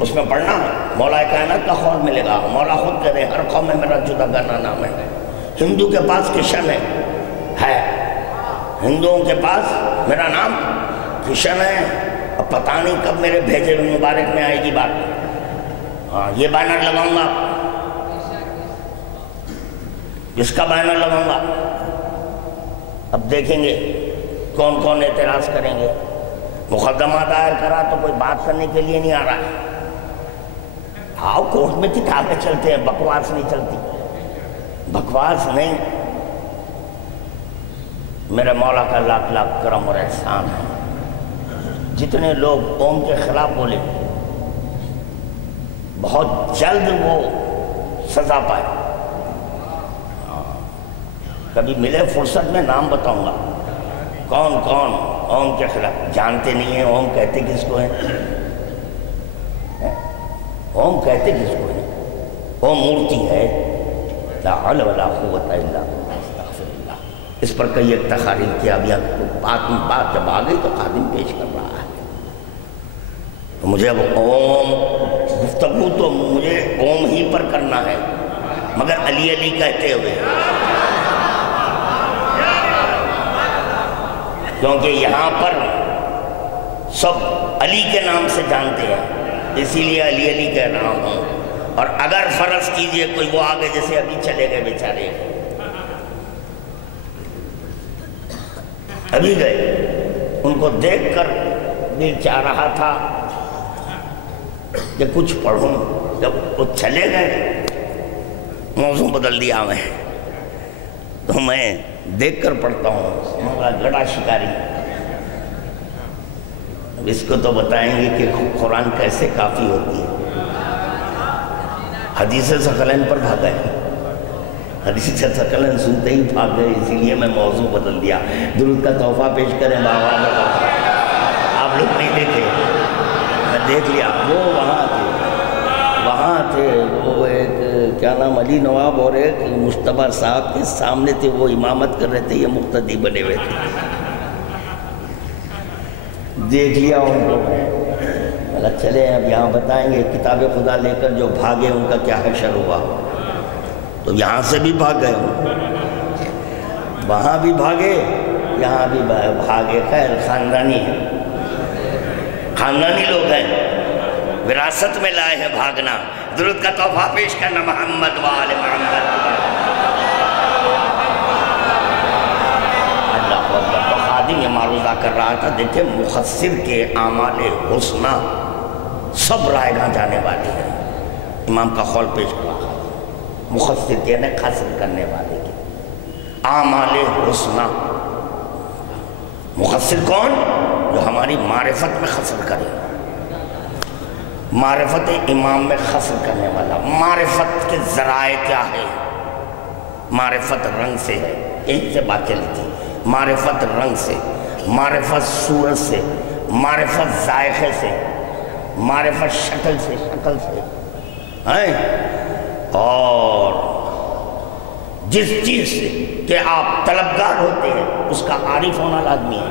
اس میں پڑھنا مولا کائنات کا قول ملے گا۔ مولا خود کہہ رہے ہر قوم میں میرا جدا گانا نام ہے۔ ہندو کے پاس کشن ہے، ہندوؤں کے پاس میرا نام کشن ہے۔ اب پتہ نہیں کب میرے بھیجے ہوئے مبارک میں آئے گی بات۔ ہاں یہ بینر لگاؤں گا، جس کا بینر لگاؤں گا اب دیکھیں گے کون کون اعتراض کریں گے۔ مقدمہ دائر کرا تو کوئی بات کرنے کے لیے نہیں آ رہا ہے۔ ہاں کورٹ میں کتابیں چلتے ہیں، بکواس نہیں چلتی، بکواس نہیں۔ میرے مولا کا لاکھ لاکھ کرم اور احسان ہے، جتنے لوگ اوم کے خلاف بولے بہت جلد وہ سزا پائے۔ کبھی ملے فرصت میں نام بتاؤں گا کون کون اوم کے خلاف۔ جانتے نہیں ہیں اوم کہتے کس کو ہیں؟ اوم کہتے کس کو ہیں؟ اوم مورتی ہے، لا حول ولا قوت الا باللہ استغفر اللہ۔ اس پر کئی ایک تقاریر کیا، اب بات جب آ گئی تو خادم پیش کر رہا ہے، تو مجھے اب اوم گفتگو تو مجھے اوم ہی پر کرنا ہے، مگر علی علی کہتے ہوئے، کیونکہ یہاں پر سب علی کے نام سے جانتے ہیں، اسی لیے علی علی کہہ رہا ہوں۔ اور اگر فرض کیجئے کوئی وہ آگے جیسے ابھی چلے گئے بیچارے، ابھی گئے، ان کو دیکھ کر دل چاہ رہا تھا کہ کچھ پڑھوں، جب وہ چلے گئے موضوع بدل دیا میں، تو میں دیکھ کر پڑھتا ہوں مگر گڑا شکاری۔ اب اس کو تو بتائیں گے کہ قرآن کیسے کافی ہوتی ہے۔ حدیث ثقلین پر بھاگ گئے، حدیث ثقلین سنتے ہی بھاگ گئے، اسی لیے میں موضوع بدل دیا۔ درود کا تحفہ پیش کریں بابا، آپ لوگ نہیں دیکھے، میں دیکھ لیا، وہ وہاں تھے، وہ ایک کیا نام علی نواب اور ایک مشتبہ صاحب کے سامنے تھے، وہ امامت کر رہے تھے، یہ مقتدی بنے ہوئے تھے، دیکھ لیا ان کو۔ چلے اب یہاں بتائیں گے کتاب خدا لے کر جو بھاگے ان کا کیا حشر ہوا۔ تو یہاں سے بھی بھاگ گئے، وہاں بھی بھاگے، یہاں بھی بھاگے۔ خیر خاندانی لوگ ہیں، وراثت میں لائے ہیں بھاگنا۔ درود کا تحفہ پیش کرنا محمد وآل محمد۔ اللہ اکبر۔ تو خادم یہ معروضہ کر رہا تھا، دیکھیں مخصر کے اعمال حسنہ سب رائے گاہ جانے والی ہیں۔ امام کا قول پیش کر رہا ہے، مخصر کے یعنی خسر کرنے والے کے اعمال حسنہ۔ مخصر کون؟ جو ہماری معرفت میں خسر کرے، معرفت امام میں خسر کرنے والا۔ معرفت کے ذرائع کیا ہے؟ معرفت رنگ سے ہے، ایک سے بات چلی تھی، معرفت رنگ سے، معرفت صورت سے، معرفت ذائقے سے، معرفت شکل سے، اور جس چیز سے کہ آپ طلبگار ہوتے ہیں اس کا عارف ہونا لازمی ہے۔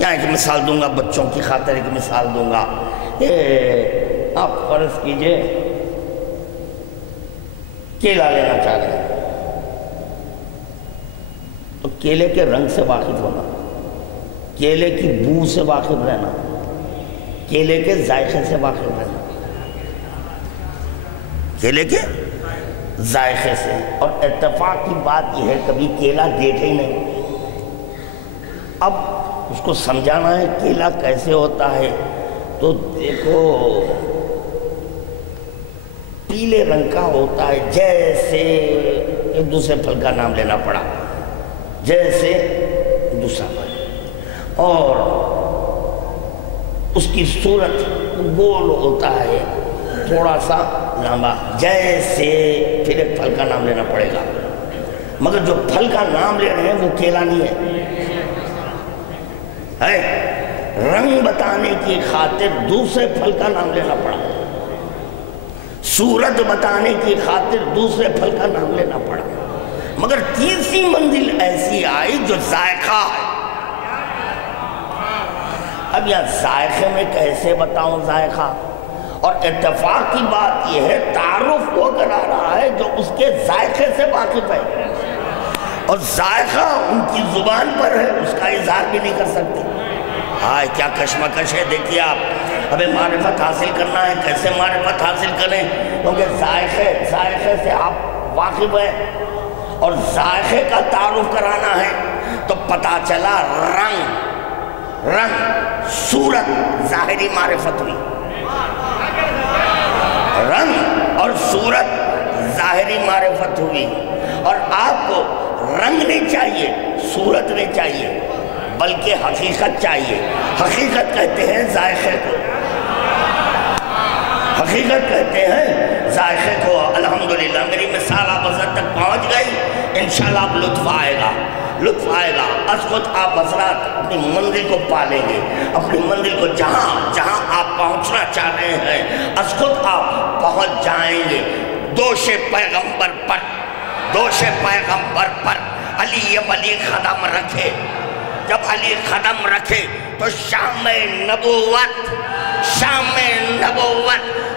یہاں ایک مثال دوں گا، بچوں کی خاطر ایک مثال دوں گا۔ آپ فرض کیجئے کیلا لینا چاہ رہے ہیں، تو کیلے کے رنگ سے واقف ہونا، کیلے کی بو سے واقف رہنا، کیلے کے ذائقے سے واقف رہنا، کیلے کے ذائقے سے۔ اور اتفاق کی بات یہ ہے کبھی کیلا دیکھے ہی نہیں، اب اس کو سمجھانا ہے کیلا کیسے ہوتا ہے، تو دیکھو پیلے رنگ کا ہوتا ہے، جیسے ایک دوسرے پھل کا نام لینا پڑا، جیسے دوسرا پھل، اور اس کی صورت گول ہوتا ہے، تھوڑا سا لمبا، جیسے پھر ایک پھل کا نام لینا پڑے گا، مگر جو پھل کا نام لے رہے ہیں وہ کیلا نہیں ہے۔ رنگ بتانے کی خاطر دوسرے پھل کا نام لینا پڑا، صورت بتانے کی خاطر دوسرے پھل کا نام لینا پڑا، مگر تیسری منزل ایسی آئی جو ذائقہ ہے۔ اب یہاں ذائقے میں کیسے بتاؤں ذائقہ؟ اور اتفاق کی بات یہ ہے تعارف وہ کرا رہا ہے جو اس کے ذائقے سے واقف ہے، اور ذائقہ ان کی زبان پر ہے، اس کا اظہار بھی نہیں کر سکتے۔ ہائے کیا کشمکش ہے، دیکھیے آپ ہمیں معرفت حاصل کرنا ہے، کیسے معرفت حاصل کریں؟ کیونکہ ذائقے سے آپ واقف ہیں، اور ذائقے کا تعارف کرانا ہے تو پتہ چلا رنگ صورت ظاہری معرفت ہوئی، رنگ اور صورت ظاہری معرفت ہوئی۔ اور آپ کو رنگ نہیں چاہیے، صورت نہیں چاہیے، بلکہ حقیقت چاہیے۔ حقیقت کہتے ہیں ذائقے کو، حقیقت کہتے ہیں ذائقے کو۔ الحمدللہ میری مثال آپ حضرت تک پہنچ گئی، انشاءاللہ آپ لطف آئے گا، لطف آئے گا۔ از خود آپ حضرات اپنی منزل کو پالیں گے، اپنی منزل کو جہاں آپ پہنچنا چاہ رہے ہیں از خود آپ پہنچ جائیں گے۔ دوش پیغمبر پر دوش پیغمبر پر علی ولی قدم رکھے. جب علی قدم رکھے تو شام نبوت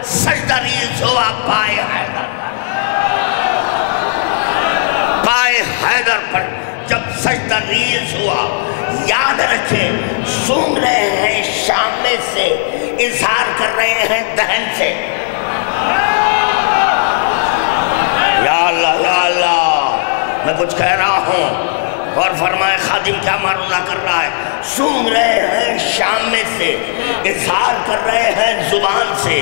سجدہ ریز ہوا پائے حیدر پر. جب سجدہ ریز ہوا یاد رکھیں سونگ رہے ہیں شام میں سے, اظہار کر رہے ہیں دہن سے. یا اللہ یا اللہ, میں کچھ کہہ رہا ہوں اور فرمائے خادم کیا معروضہ کر رہا ہے. سونگ رہے ہیں شام میں سے, اظہار کر رہے ہیں زبان سے,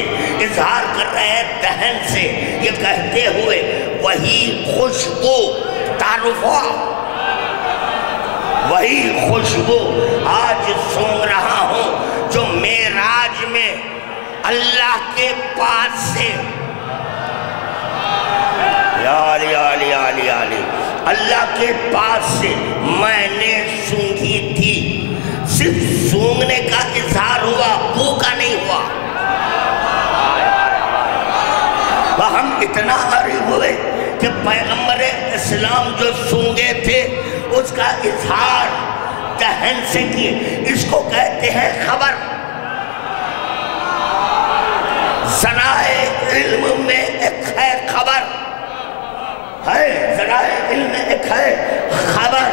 اظہار کر رہے ہیں دہن سے, یہ کہتے ہوئے وہی خوشبو تعارف ہوا, وہی خوشبو آج سونگ رہا ہوں جو معراج میں اللہ کے پاس سے یا علی یا علی یا علی یا علی اللہ کے پاس سے میں نے سونگی تھی. صرف سونگنے کا اظہار ہوا, بو کا نہیں ہوا. ہم اتنا غریب ہوئے کہ پیغمبر اسلام جو سونگے تھے اس کا اظہار دہن سے کیے. اس کو کہتے ہیں خبر. ذرائع علم میں ایک ہے خبر ہے, ذرائع علم میں ایک ہے خبر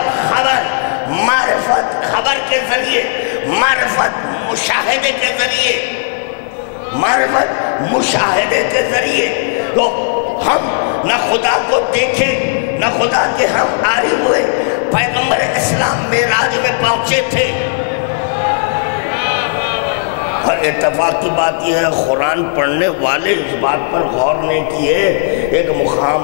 معرفت. خبر کے ذریعے معرفت, مشاہدے کے ذریعے معرفت, مشاہدے کے ذریعے تو ہم نہ خدا کو دیکھیں نہ خدا کے ہم عاری ہوئے. پیغمبر اسلام معراج میں پہنچے تھے اور اتفاق کی بات یہ ہے قرآن پڑھنے والے اس بات پر غور نہیں کیے. ایک مقام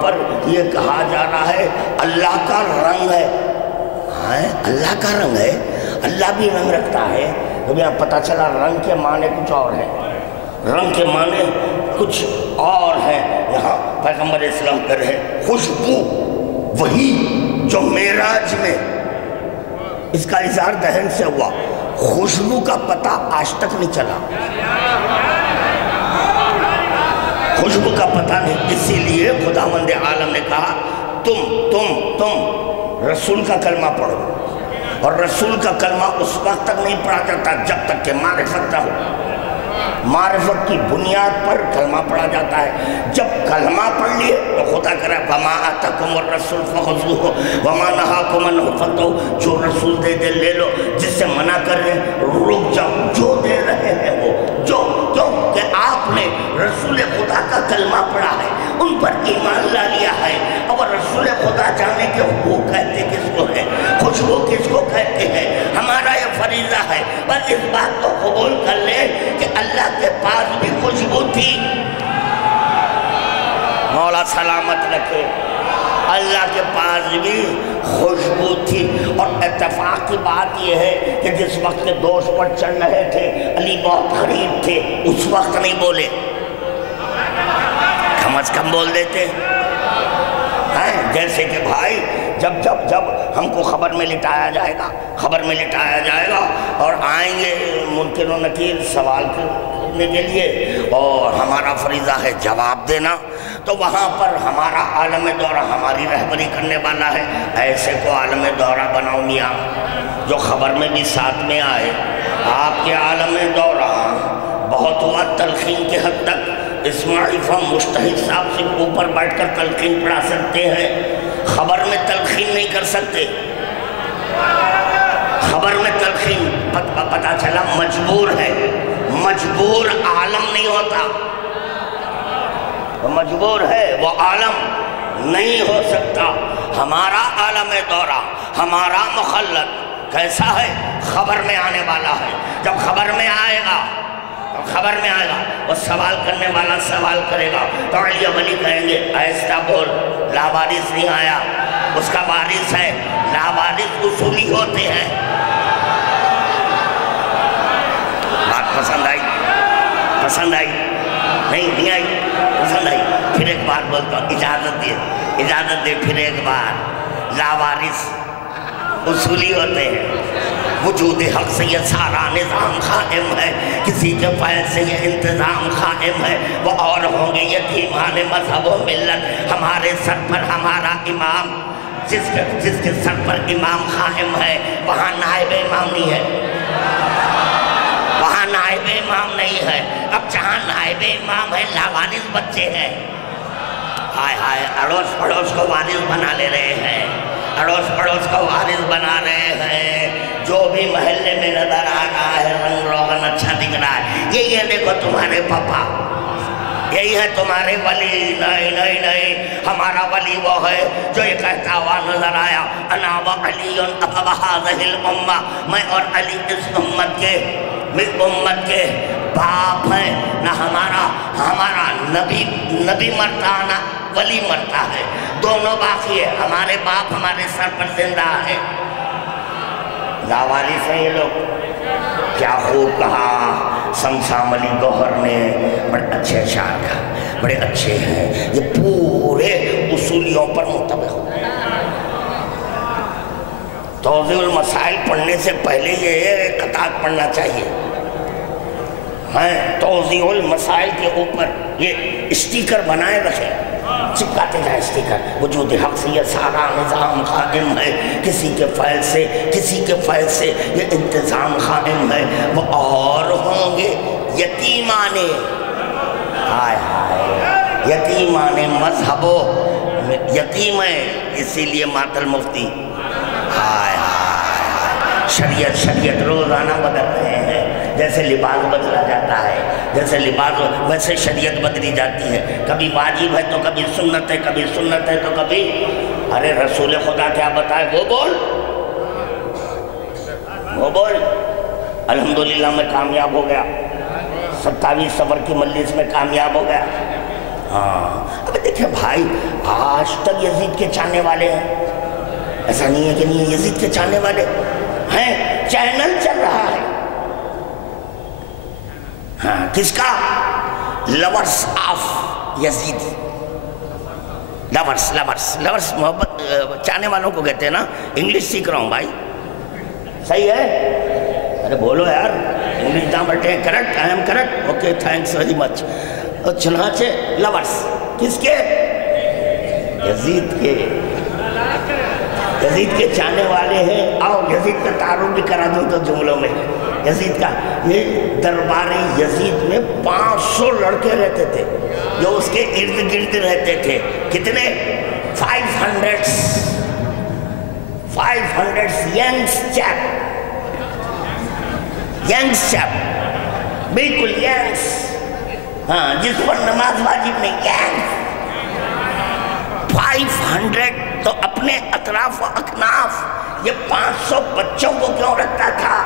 پر یہ کہا جا رہا ہے اللہ کا رنگ ہے. اللہ کا رنگ ہے, اللہ بھی رنگ رکھتا ہے. تو یہاں پتہ چلا رنگ کے معنی کچھ اور ہے, رنگ کے معنی کچھ اور ہے. یہاں پیغمبر اسلام کر رہے خوشبو وہی جو معراج میں اس کا اظہار دہن سے ہوا. خوشبو کا پتہ آج تک نہیں چلا, خوشبو کا پتہ نہیں. اسی لیے خداوند عالم نے کہا تم رسول کا کلمہ پڑھو, اور رسول کا کلمہ اس وقت تک نہیں پڑھا جاتا جب تک کہ معرفت نہ ہو. معرفت کی بنیاد پر کلمہ پڑھا جاتا ہے. جب کلمہ پڑھ لیے تو خدا کہہ رہا ہے وَمَا آتَاكُمُ الرَّسُولُ فَخُذُوهُ وَمَا نَهَاكُمْ عَنْهُ فَانْتَهُوا. جو رسول دے دے لے لو, جس سے منع کر رہے ہیں رک جاؤ. جو دے رہے ہیں وہ کیوں کہ آپ نے رسول خدا کا کلمہ پڑھا ہے, ان پر ایمان لا لیا ہے. اب رسول خدا جانے کے وہ کہتے کس کو ہے, خوشبو کس کو کہتے ہیں. ہمارا یہ فریضہ ہے بس اس بات کو قبول کر لیں کہ اللہ کے پاس بھی خوشبو تھی. مولا سلامت رکھے, اللہ کے پاس بھی خوشبو تھی. اور اتفاق کی بات یہ ہے کہ جس وقت دوش پر چل رہے تھے علی بہت قریب تھے, اس وقت نہیں بولے, کم از کم بول دیتے. جیسے کہ بھائی جب ہم کو خبر میں لٹایا جائے گا اور آئیں گے منکر و نکیر سوال کرنے کے لیے اور ہمارا فریضہ ہے جواب دینا, تو وہاں پر ہمارا عالم دورہ ہماری رہبری کرنے والا ہے. ایسے کو عالم دورہ بناؤ میاں جو خبر میں بھی ساتھ میں آئے. آپ کے عالم دورہ بہت ہوا تلقین کے حد تک. اسماعیل فہم مجتہد صاحب سے اوپر بیٹھ کر تلقین پڑھا سکتے ہیں, خبر میں تلقین نہیں کر سکتے. خبر میں تلقین پتہ چلا مجبور ہے, مجبور عالم نہیں ہوتا, مجبور ہے وہ عالم نہیں ہو سکتا. ہمارا عالم دورہ, ہمارا مخلط کیسا ہے, خبر میں آنے والا ہے. جب خبر میں آئے گا وہ سوال کرنے والا سوال کرے گا تو علی ولی کہیں گے ایسا بول, لاوارث نہیں آیا, اس کا وارث ہے. لاوارث اصولی ہوتے ہیں. بات پسند آئی نہیں آئی, پسند آئی. پھر ایک بار بولتا ہوں, اجازت دے پھر ایک بار. لاوارث اصولی ہوتے ہیں, وجود حق سے یہ سارا نظام قائم ہے، کسی کے فیض سے یہ انتظام قائم ہے۔ وہ اور ہوں گے یتیمان مذہب و ملت، ہمارے سر پر ہمارا امام، جس کے سر پر امام قائم ہے وہاں نائب امام نہیں ہے، وہاں نائب امام نہیں ہے۔ اب جہاں نائب امام ہے لاوارث بچے ہیں، ہائے ہائے اڑوس پڑوس کو وارث بنا لے رہے ہیں، اڑوس پڑوس کو وارث بنا رہے ہیں۔ جو بھی محلے میں نظر آ رہا ہے رنگ روغن اچھا دکھ رہا ہے، یہ دیکھو تمہارے پاپا، یہی ہے تمہارے ولی۔ نہیں نہیں نہیں، ہمارا ولی وہ ہے جو یہ کہتا ہوا نظر آیا، انا و علی ابا هذه الامہ، میں اور علی اس امت کے باپ ہیں۔ نہ ہمارا نبی مرتا نہ ولی مرتا ہے، دونوں باقی ہے، ہمارے باپ ہمارے سر پر زندہ ہے۔ لاوارث ہیں یہ لوگ۔ کیا خوب کہا سمسام علی گوہر نے، بڑے اچھے اشعار کا، بڑے اچھے ہیں، یہ پورے اصولیوں پر مطابق ہو۔ توضیح المسائل پڑھنے سے پہلے یہ قطعات پڑھنا چاہیے۔ توضیح المسائل کے اوپر یہ اسٹیکر بنائے رکھے، چپکاتے جائے اسٹیکر۔ وجود حق سے یہ سارا نظام قائم ہے، کسی کے فیض سے یہ انتظام قائم ہے۔ وہ اور ہوں گے یتیمان، ہائے ہائے یتیمان مذہب و یتیم ہے، اسی لیے ماتل مفتی، ہائے ہائے شریعت روزانہ بدل رہے ہیں۔ جیسے لباس بدلا جاتا ہے، جیسے لباس ویسے شریعت بدلی جاتی ہے، کبھی واجب ہے تو کبھی سنت ہے، کبھی سنت ہے تو کبھی ارے رسول خدا کیا بتائے وہ بول۔ الحمدللہ میں کامیاب ہو گیا، 27 صفر کی مجلس میں کامیاب ہو گیا۔ ہاں اب دیکھیں بھائی، آج تک یزید کے چاہنے والے ہیں، ایسا نہیں ہے کہ نہیں یزید کے چاہنے والے ہیں، چینل چل رہا ہے۔ ہاں کس کا؟ لورس آف یزید، لورس محبت چاہنے والوں کو کہتے ہیں نا۔ انگلش سیکھ رہا ہوں بھائی، صحیح ہے؟ ارے بولو یار، انگلش نہ بٹے ہیں، correct, I am correct, okay thanks very much. چنانچہ لورس کس کے؟ یزید کے چاہنے والے ہیں۔ آؤ یزید کا تعارف بھی کرا دوں تو جملوں میں۔ یزید کا یہ دربار یزید میں 500 لڑکے رہتے تھے جو اس کے ارد گرد رہتے تھے۔ کتنے؟ 500 ینگس چیپ، بالکل ینگس، ہاں جس پر نماز واجب نہیں، ینگس 500۔ تو اپنے اطراف و اکناف یہ 500 بچوں کو کیوں رکھتا تھا؟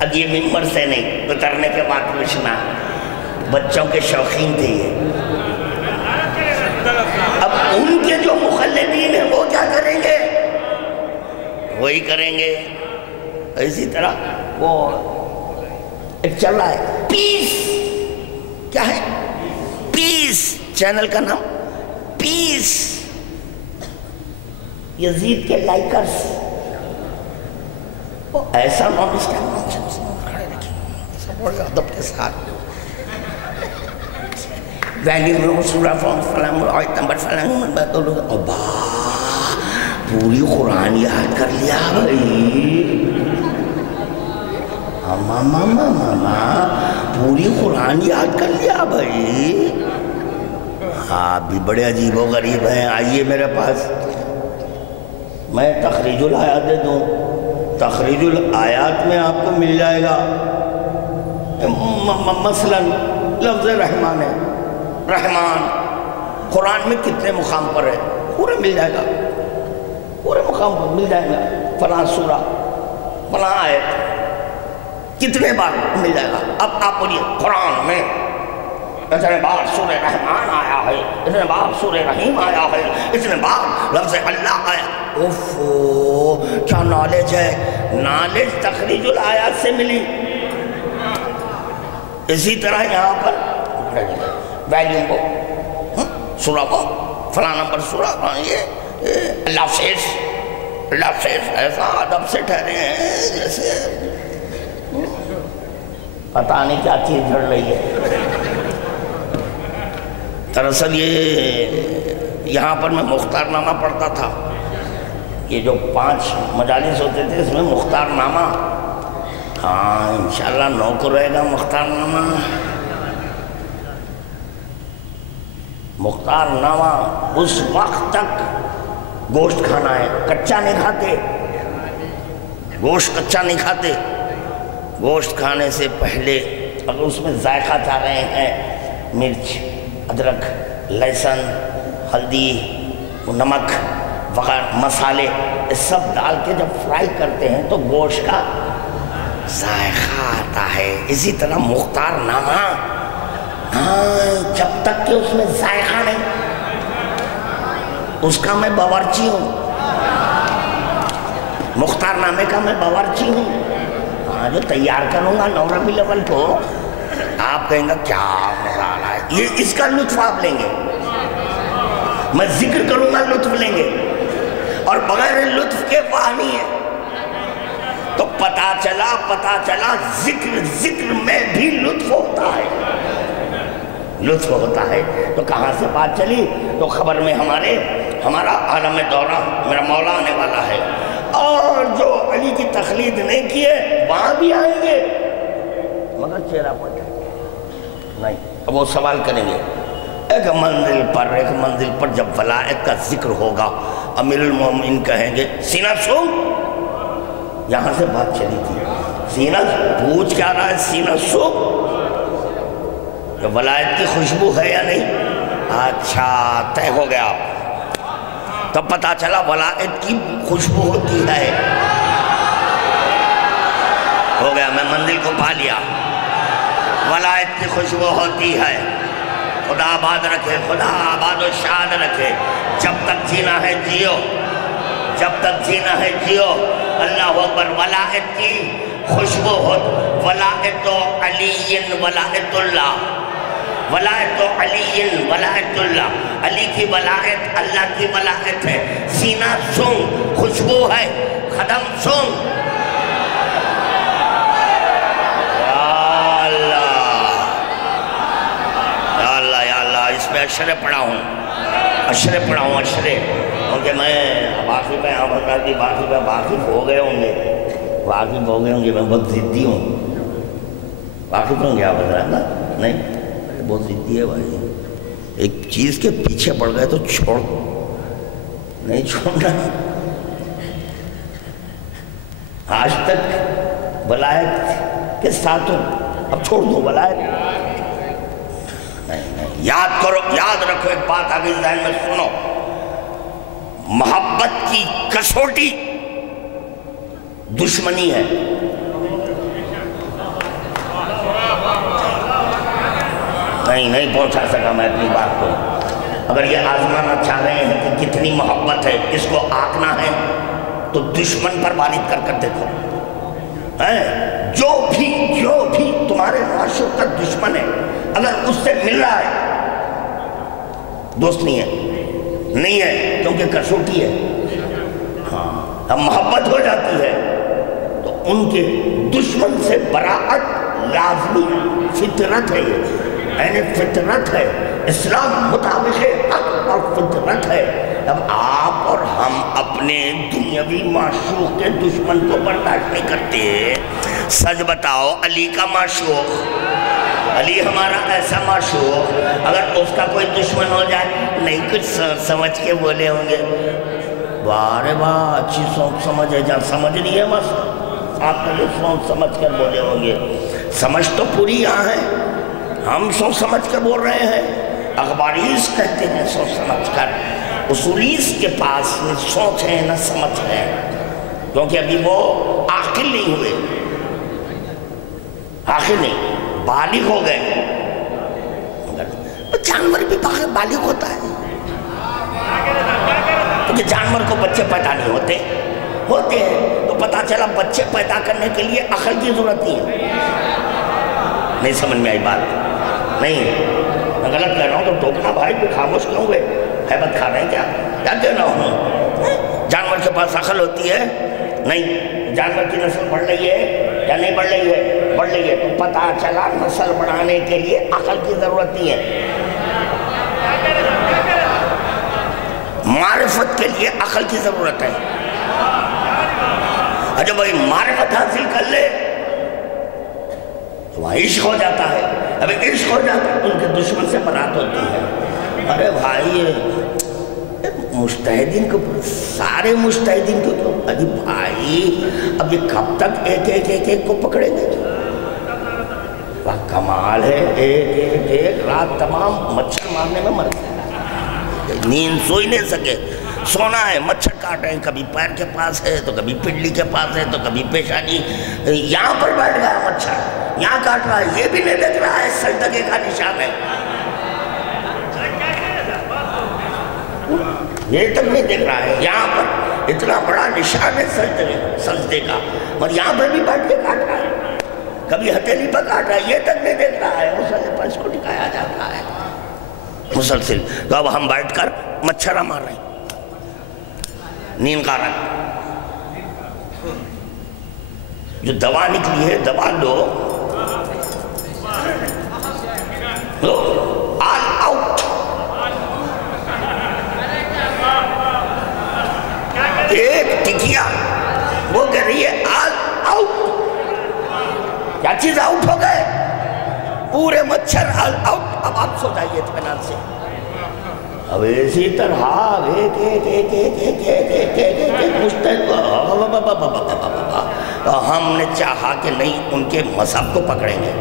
اب یہ ممبر سے نہیں، اترنے کے بعد پوچھنا، بچوں کے شوقین تھے یہ۔ اب ان کے جو مخلدین ہیں وہ کیا کریں گے؟ وہی کریں گے۔ اسی طرح وہ ایک چل رہا ہے پیس، کیا ہے؟ پیس، چینل کا نام پیس۔ یزید کے لائکرز وہ ایسا ادب کے ساتھ ویلیو میں سورہ فلان آیت نمبر فلان، ابا پوری قرآن یاد کر لیا بھائی، ماما پوری قرآن یاد کر لیا بھائی۔ آپ بھی بڑے عجیب و غریب ہیں، آئیے میرے پاس، میں تخریج الآیات دے دوں۔ تخریج الآیات میں آپ کو مل جائے گا مثلا لفظ رحمان ہے، رحمان قرآن میں کتنے مقام پر ہے پورے مل جائے گا، پورے مقام پر مل جائے گا، فلاں سورہ فلاں آیت کتنے بار مل جائے گا۔ اب آپ بولیے قرآن میں اتنے بار سورہ رحمان آیا ہے، اتنے بار سورہ رحیم آیا ہے، اتنے بار لفظ اللہ آیا۔ اوفو کیا نالج ہے، نالج تخریج الآیات سے ملی۔ اسی طرح یہاں پر ویلیوم کو، سورہ کو فلاں نمبر سورہ، یہ اللہ فیس لفظ ایسا ادب سے ٹھہرے ہیں جیسے پتہ نہیں کیا چیز جھڑ رہی ہے۔ دراصل یہاں پر میں مختار نامہ پڑھتا تھا، یہ جو 5 مجالس ہوتے تھے اس میں مختار نامہ، ہاں انشاءاللہ 9 کو رہے گا مختار نامہ۔ مختار نامہ اس وقت تک گوشت کھانا ہے، کچا نہیں کھاتے، گوشت کچا نہیں کھاتے۔ گوشت کھانے سے پہلے اگر اس میں ذائقہ چاہ رہے ہیں، مرچ، ادرک، لہسن، ہلدی، نمک وغیرہ مسالے، یہ سب ڈال کے جب فرائی کرتے ہیں تو گوشت کا ذائقہ آتا ہے۔ اسی طرح مختار نامہ، جب تک کہ اس میں ذائقہ نہیں، اس کا میں باورچی ہوں، مختار نامے کا میں باورچی ہوں۔ جو تیار کروں گا 9 ربیع الاول کو، آپ کہیں گا کیا مزہ آ رہا ہے، یہ اس کا لطف آپ لیں گے، میں ذکر کروں گا لطف لیں گے، اور بغیر لطف کے وہی ہے۔ تو پتا چلا ذکر میں بھی لطف ہوتا ہے، لطف ہوتا ہے۔ تو کہاں سے بات چلی؟ تو خبر میں ہمارا عالم دورہ میرا مولا آنے والا ہے، اور جو علی کی تقلید نہیں کیے وہاں بھی آئیں گے، مگر چہرہ پٹ نہیں۔ اب وہ سوال کریں گے، ایک منزل پر جب ولایت کا ذکر ہوگا، امیر المومنین کہیں گے سینہ سو، یہاں سے بات چلی تھی، سینہ پوچھ کیا رہا ہے، سینہ سو ولایت کی خوشبو ہے یا نہیں؟ اچھا طے ہو گیا، تب پتا چلا ولایت کی خوشبو ہوتی ہے، ہو گیا، میں منزل کو پا لیا، ولایت کی خوشبو ہوتی ہے۔ خدا آباد رکھے، خدا آباد و شاد رکھے، جب تک جینا ہے جیو، جب تک جینا ہے جیو، اللہ اکبر۔ ولایت کی خوشبو ہو، ولایت علی ولایت اللہ، ولایت علی ولایت اللہ، علی کی ولایت اللہ کی ولایت ہے۔ سینہ سونگ خوشبو ہے، قدم سونگ، یا اللہ اس پہ اشرے پڑھا ہوں، کیونکہ میں باقی پہ یہاں بتا دی، باقی ہو گئے ہوں گے، میں بہت ضدی ہوں، واقف ہوں گے آپ حضرات نا؟ نہیں، بہت ضدی ہے بھائی، ایک چیز کے پیچھے پڑ گئے تو چھوڑ نہیں چھوڑنا۔ آج تک ولایت کے ساتھ ہوں، اب چھوڑ دوں ولایت؟ نہیں، یاد کرو، یاد رکھو ایک بات آگے ذہن میں سنو، محبت کی کسوٹی دشمنی ہے۔ نہیں پہنچا سکا میں اپنی بات کو۔ اگر یہ آزمانا چاہ رہے ہیں کہ کتنی محبت ہے، اس کو آنکنا ہے، تو دشمن پر بالغ کر کر دیکھو، جو بھی تمہارے معشوق کا دشمن ہے، اگر اس سے مل رہا ہے، دوست نہیں ہے کیونکہ کسوٹی ہے، ہاں اب محبت ہو جاتی ہے تو ان کے دشمن سے براعت لازمی فطرت ہے، یہ فطرت ہے، اسلام مطابق حق اور فطرت ہے۔ اب آپ اور ہم اپنے دنیاوی معشوق کے دشمن کو برداشت نہیں کرتے۔ سچ بتاؤ، علی کا معشوق، علی ہمارا ایسا معشوق، اگر اس کا کوئی دشمن ہو جائے، نہیں کچھ سمجھ کے بولے ہوں گے، واہ واہ اچھی سوچ سمجھ ہے، جہاں سمجھ نہیں ہے بس آپ کا جو سوچ سمجھ کر بولے ہوں گے، سمجھ تو پوری یہاں ہے، ہم سوچ سمجھ کر بول رہے ہیں۔ اخباریز کہتے ہیں سوچ سمجھ کر، اصولیز کے پاس نہ سوچ ہے نہ سمجھ ہے، کیونکہ ابھی وہ عاقل نہیں ہوئے، عاقل نہیں، بالغ ہو گئے۔ جانور بھی بالغ ہوتا ہے، کیونکہ جانور کو بچے پیدا نہیں ہوتے ہیں، تو پتا چلا بچے پیدا کرنے کے لیے عقل کی ضرورت نہیں ہے۔ نہیں سمجھ میں آئی بات؟ نہیں، میں غلط کہہ رہا ہوں تو ٹوکنا بھائی، تو خاموش کیوں ہوئے؟ حیبت کھا رہے ہیں کیا کہنا ہوں؟ جانور کے پاس عقل ہوتی ہے؟ نہیں۔ جانور کی نسل بڑھ رہی ہے یا نہیں بڑھ رہی ہے؟ بڑھ رہی ہے۔ تو پتہ چلا نسل بڑھانے کے لیے عقل کی ضرورت نہیں ہے، معرفت کے لیے عقل کی ضرورت ہے۔ اور جب وہی معرفت حاصل کر لے تو وہاں عشق ہو جاتا ہے۔ ابھی عشق ہو جاتا ہے، ان کے دشمن سے برات ہوتی ہے۔ ارے بھائی مجتہدین کو، سارے مجتہدین کو کیوں؟ ارے بھائی اب یہ کب تک ایک کو پکڑیں گے؟ وہ کمال ہے، ایک رات تمام مچھر مارنے میں مر گئے، نیند سو ہی نہیں سکے، سونا ہے، مچھر کاٹ رہے ہیں، کبھی پیر کے پاس ہے تو کبھی پنڈلی کے پاس ہے تو کبھی پیشانی، یہاں پر بیٹھ گیا مچھر، یہاں کاٹ رہا ہے، یہ بھی نہیں دیکھ رہا ہے سجدے کا نشان ہے، یہ تک نہیں دیکھ رہا ہے، یہاں پر اتنا بڑا نشان ہے سجدے کا، اور یہاں پر بھی بیٹھ کے کاٹ رہا ہے، کبھی ہتھیلی پر کاٹ رہا ہے، یہ تک نہیں دیکھ رہا ہے، مسلسل پر اس کو ٹکایا جاتا ہے مسلسل۔ تو اب ہم بیٹھ کر مچھرہ مار رہے ہیں، نیند غارت، جو دوا نکلی ہے دوا لو، آل آؤٹ، ایک ٹکیا وہ کہہ رہی ہے آل آؤٹ، کیا چیز آؤٹ ہو گئے؟ پورے مچھر آل آؤٹ۔ اب آپ سو جائیے اطمینان سے۔ اب اسی طرح مجتہد کو ہم نے چاہا کہ نہیں ان کے مذہب کو پکڑیں گے۔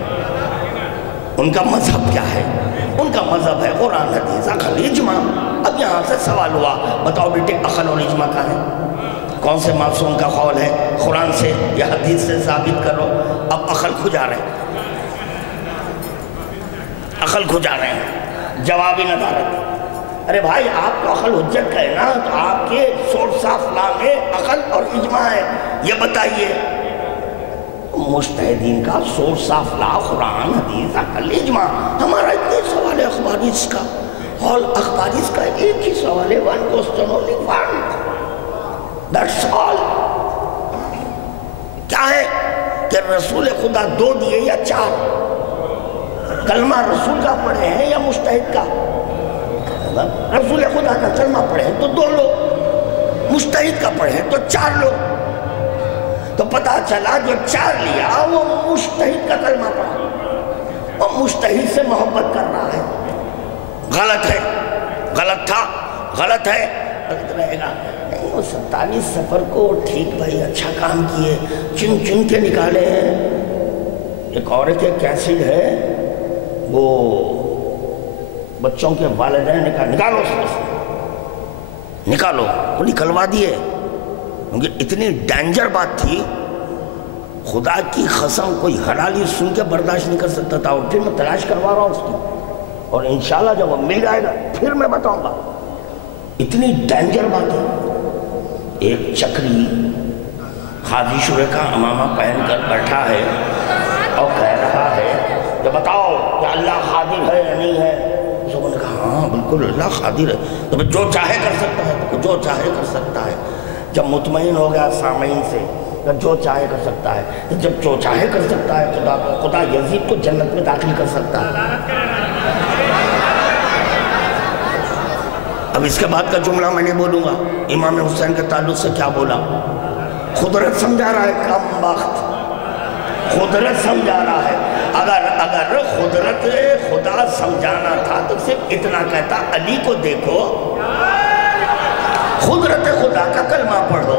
ان کا مذہب کیا ہے؟ ان کا مذہب ہے قرآن حدیث عقل اجماع۔ اب یہاں سے سوال ہوا، بتاؤ بیٹے عقل اور اجماع کا ہے؟ کون سے معصوم کا قول ہے؟ قرآن سے یا حدیث سے ثابت کرو۔ اب عقل کھجا رہے ہیں، عقل کھجا رہے ہیں، جوابی ندارت۔ ارے بھائی آپ تو عقل حجت کا ہے نا، تو آپ کے سورس آف لا میں عقل اور اجماع ہے، یہ بتائیے۔ مجتہدین کا سورس آف لا قرآن حدیث عقل اجماع، ہمارا اتنے سوال ہے اخباریس کا، اور اخباریس کا ایک ہی سوال ہے، one question only one، that's all۔ کیا ہے کہ رسول خدا 2 دیے یا 4؟ کلمہ رسول کا پڑھے ہیں یا مجتہد کا؟ رسول خدا کا کلمہ پڑھے ہیں تو 2 لوگ، مجتہد کا پڑھے ہیں تو 4 لوگ۔ تو پتا چلا جو 4 لیا وہ مجتہد کا کلمہ پڑھا، اور مجتہد سے محبت کر رہا ہے۔ غلط ہے، غلط تھا، غلط ہے، غلط رہے گا۔ نہیں، وہ 27 سفر کو ٹھیک بھائی اچھا کام کیے، چن کے نکالے ہیں۔ ایک اور ایک کیسڈ ہے، وہ بچوں کے والدین نے کہا نکالو اس میں سے، نکالو، وہ نکلوا دیے، کیونکہ اتنی ڈینجر بات تھی، خدا کی قسم کوئی حلالی سن کے برداشت نہیں کر سکتا تھا، اور پھر میں تلاش کروا رہا ہوں اس کی، اور انشاءاللہ جب وہ مل جائے گا پھر میں بتاؤں گا۔ اتنی ڈینجر بات ہے۔ ایک چکری خادی شورے کا امامہ پہن کر بیٹھا ہے اور کہہ رہا ہے کہ بتاؤ کہ اللہ قادر ہے یا نہیں ہے؟ اس نے کہا ہاں بالکل اللہ قادر ہے، تو جو چاہے کر سکتا ہے، جو چاہے کر سکتا ہے۔ جب مطمئن ہو گیا سامعین سے کہ جو چاہے کر سکتا ہے، جب جو چاہے کر سکتا ہے خدا کو، خدا یزید کو جنت میں داخل کر سکتا ہے۔ اب اس کے بعد کا جملہ میں نہیں بولوں گا، امام حسین کے تعلق سے کیا بولا؟ قدرت سمجھا رہا ہے، کم وقت قدرت سمجھا رہا ہے۔ اگر قدرت خدا سمجھانا تھا تو صرف اتنا کہتا، علی کو دیکھو، قدرت خدا کا کلمہ پڑھو،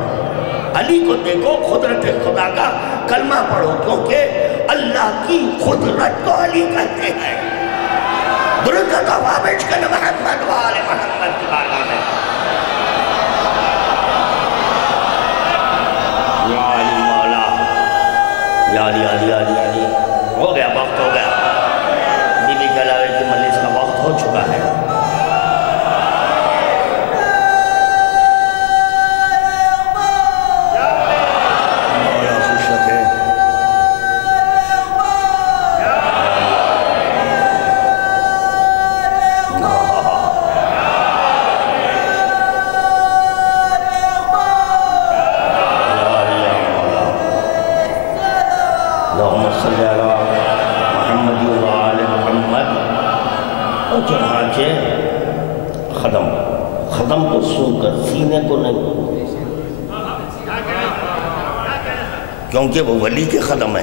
علی کو دیکھو، قدرت خدا کا کلمہ پڑھو، کیونکہ اللہ کی قدرت کو علی کہتے ہیں۔ درود و توابش کن محمد و آل محمد کی بارگاہ میں۔ یا علی مولا، یا علی علی علی علی، ہو گیا، وقت ہو گیا، بی بی کلاوے کی مجلس کا وقت ہو چکا ہے۔ مولا خوش رکھے۔ قدم کو سو کر، سینے کو نہیں، کیونکہ وہ ولی کے قدم ہے۔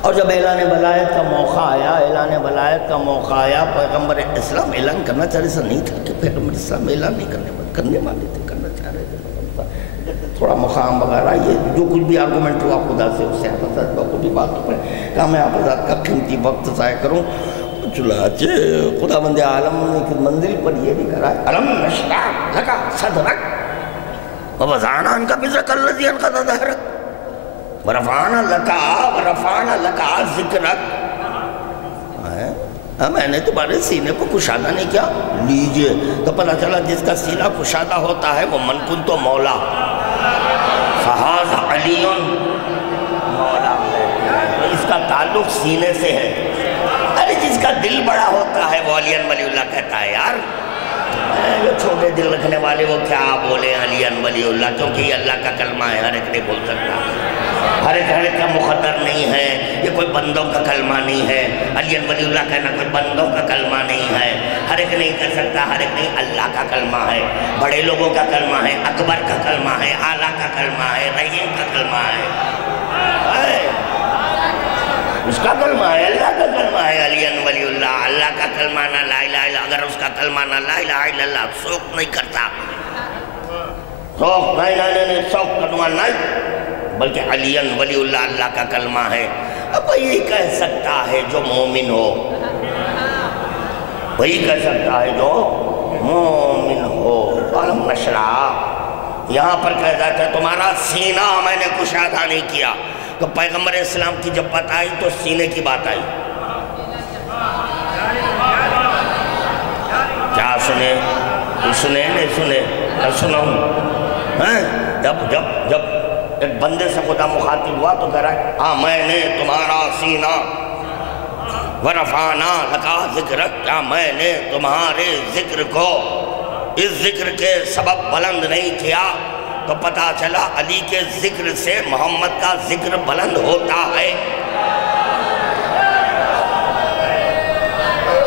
اور جب اعلان ولایت کا موقع آیا، پیغمبر اسلام اعلان کرنا چاہ رہے، ایسا نہیں تھا کہ پیغمبر اسلام اعلان نہیں کرنے والے تھے، کرنا چاہ رہے تھے، تھوڑا مقام وغیرہ، یہ جو کچھ بھی آرگومنٹ ہوا خدا سے، اس سے آپ حضرت کو بھی بات پر کہا میں آپ حضرت کا قیمتی وقت ضائع کروں، چنانچہ خداوند عالم نے ایک منزل پر یہ بھی کرا ہے، الم نشرح لک صدرک ووضعنا عنک وزرک الذی انقض ظہرک ورفعنا لک ذکرک۔ میں نے تمہارے سینے کو کشادہ نہیں کیا، لیجئے، تو پتہ چلا جس کا سینہ کشادہ ہوتا ہے وہ من کنت مولا، فہذا علی مولا، اس کا تعلق سینے سے ہے۔ ارے جس کا دل بڑا ہوتا ہے وہ علی ولی اللہ کہتا ہے، یار جو چھوٹے دل رکھنے والے وہ کیا بولے علی ولی اللہ، کیونکہ یہ اللہ کا کلمہ ہے، ہر ایک نہیں بول سکتا، ہر ایک کا مقدر نہیں ہے، یہ کوئی بندوں کا کلمہ نہیں ہے، علی ولی اللہ کہنا کوئی بندوں کا کلمہ نہیں ہے، ہر ایک نہیں کر سکتا، ہر ایک نہیں، اللہ کا کلمہ ہے، بڑے لوگوں کا کلمہ ہے، اکبر کا کلمہ ہے، اعلیٰ کا کلمہ ہے، رحیم کا کلمہ ہے، اس کا کلمہ ہے، اللہ کا کلمہ ہے، علی ولی اللہ، اللہ کا کلمہ نہ لا الہ الا، اگر اس کا کلمہ نہ لا الہ الا اللہ سوک نہیں کرتا، سوک نہیں سوک کرنا نہیں، بلکہ علی ولی اللہ اللہ کا کلمہ ہے۔ اب وہی کہہ سکتا ہے جو مومن ہو، وہی کہہ سکتا ہے جو مومن ہو۔ الم نشرح یہاں پر کہہ جاتا ہے تمہارا سینہ میں نے کشادہ نہیں کیا، تو پیغمبر اسلام کی جب بات آئی تو سینے کی بات آئی، کیا سنے؟ سنے نہیں سنے؟ میں سناؤں، جب ایک بندے سے خدا مخاطب ہوا تو کہہ رہا ہے ہاں میں نے تمہارا سینہ ورفعنا لک ذکرک، کیا میں نے تمہارے ذکر کو اس ذکر کے سبب بلند نہیں کیا؟ تو پتہ چلا علی کے ذکر سے محمد کا ذکر بلند ہوتا ہے۔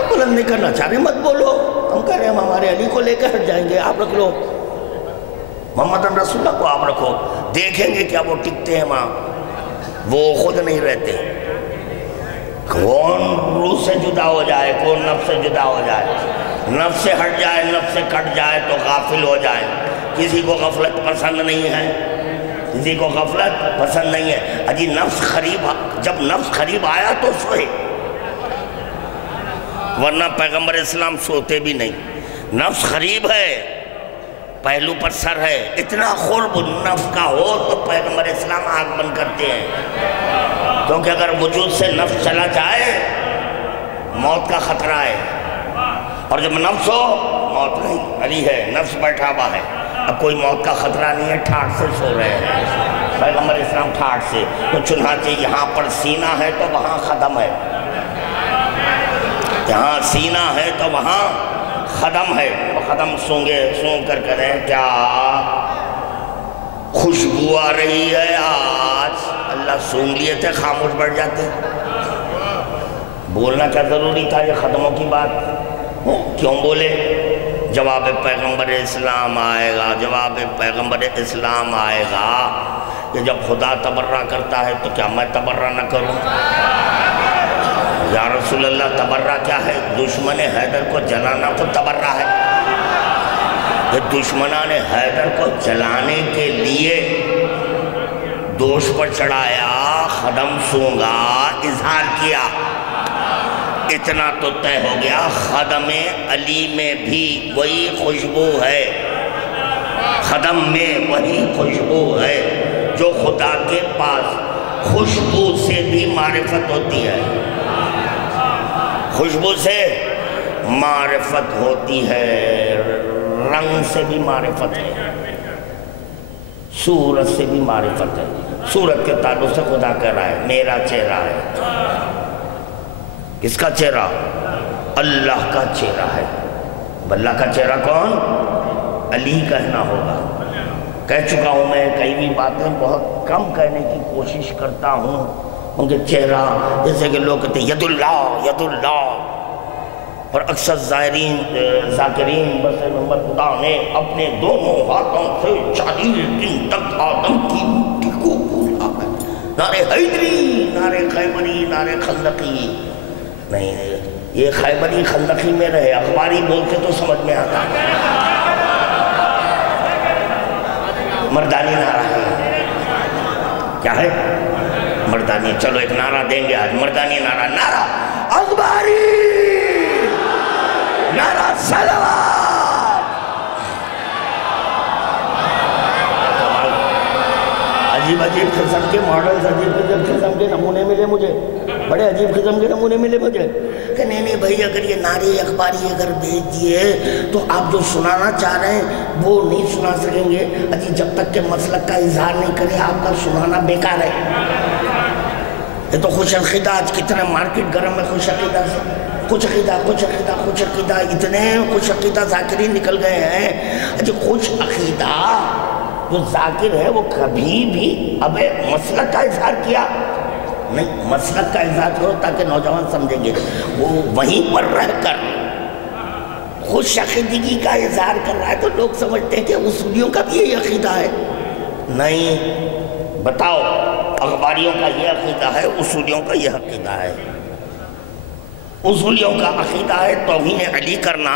بلند نہیں کرنا چاہ رہے مت بولو، ہم کہہ رہے ہیں ہم ہمارے علی کو لے کر ہٹ جائیں گے، آپ رکھ لو، محمد رسول اللہ کو آپ رکھو، دیکھیں گے کیا وہ ٹکتے ہیں وہاں، وہ خود نہیں رہتے، کون روح سے جدا ہو جائے، کون نفس سے جدا ہو جائے، نفس سے ہٹ جائے، نفس سے کٹ جائے تو غافل ہو جائے۔ کسی کو غفلت پسند نہیں ہے، کسی کو غفلت پسند نہیں ہے، اجی نفس قریب، جب نفس قریب آیا تو سوئے، ورنہ پیغمبر اسلام سوتے بھی نہیں، نفس قریب ہے، پہلو پر سر ہے، اتنا قرب نفس کا ہو تو پیغمبر اسلام آنکھ بند کرتے ہیں، کیونکہ اگر وجود سے نفس چلا جائے موت کا خطرہ ہے، اور جب نفس ہو موت نہیں، علی ہے، نفس بیٹھا ہوا ہے، اب کوئی موت کا خطرہ نہیں ہے، ٹھاٹ سے سو رہے ہیں پیغمبر اسلام، ٹھاٹ سے، تو چنانچہ یہاں پر سینہ ہے تو وہاں قدم ہے، جہاں سینہ ہے تو وہاں قدم ہے، قدم سونگ کر کریں کیا خوشبو آ رہی ہے آج، اللہ سونگ لیے تھے خاموش بیٹھ جاتے، بولنا کیا ضروری تھا یہ قدموں کی بات، کیوں بولے؟ جواب پیغمبر اسلام آئے گا، جواب پیغمبر اسلام آئے گا کہ جب خدا تبرہ کرتا ہے تو کیا میں تبرہ نہ کروں؟ یا رسول اللہ تبرہ کیا ہے؟ دشمن حیدر کو جلانا تو تبرہ ہے، کہ دشمنان حیدر کو جلانے کے لیے دوش پر چڑھایا، قدم سونگا، اظہار کیا، اتنا تو طے ہو گیا خدم علی میں بھی وہی خوشبو ہے، قدم میں وہی خوشبو ہے جو خدا کے پاس خوشبو سے بھی معرفت ہوتی ہے، خوشبو سے معرفت ہوتی ہے، رنگ سے بھی معرفت ہے، صورت سے بھی معرفت ہے، صورت کے تعلق سے خدا کہہ رہا ہے میرا چہرہ ہے، کس کا چہرہ؟ اللہ کا چہرہ ہے، اللہ کا چہرہ کون؟ علی کہنا ہوگا، کہہ چکا ہوں میں، کئی بھی باتیں بہت کم کہنے کی کوشش کرتا ہوں، ان کے چہرہ، جیسے کہ لوگ کہتے ہیں ید اللہ، ید اللہ، اور اکثر ذاکرین بس نمبر خدا نے اپنے دونوں ہاتھوں سے 40 دن تک آدم کی مٹی کو بولا ہے. نعرے حیدری، نعرے خیبری، نعرے خندقی. نہیں، یہ خیبری خندقی میں رہے، اخباری بولتے تو سمجھ میں آتا. مردانی نعرہ ہے. کیا ہے؟ مردانی. چلو ایک نعرہ دیں گے آج، مردانی نعرہ. نعرہ اخباری، نعرہ صلوات. عجیب قسم کے ماڈلز، عجیب قسم کے نمونے ملے مجھے، بڑے عجیب قسم کے نمونے ملے مجھے کہ نہیں بھائی، اگر یہ نعرے اخباری اگر بھیج دیے تو آپ جو سنانا چاہ رہے ہیں وہ نہیں سنا سکیں گے. جب تک کہ مسلک کا اظہار نہیں کرے آپ کا سنانا بیکار ہے. یہ تو خوش عقیدہ، آج کتنے مارکیٹ گرم ہے خوش عقیدہ سے. خوش عقیدہ اتنے خوش عقیدہ ذاکرین نکل گئے ہیں. خوش عقیدہ جو ذاکر ہے وہ کبھی بھی ابے مسلک کا اظہار کیا نہیں. مسلک کا اظہار کرو تاکہ نوجوان سمجھیں گے. وہ وہیں پر رہ کر خوش عقیدگی کا اظہار کر رہا ہے تو لوگ سمجھتے ہیں کہ اصولیوں کا بھی یہی عقیدہ ہے. نہیں، بتاؤ، اخباریوں کا یہ عقیدہ ہے، اصولیوں کا یہ عقیدہ ہے. اصولیوں کا عقیدہ ہے توہین علی کرنا،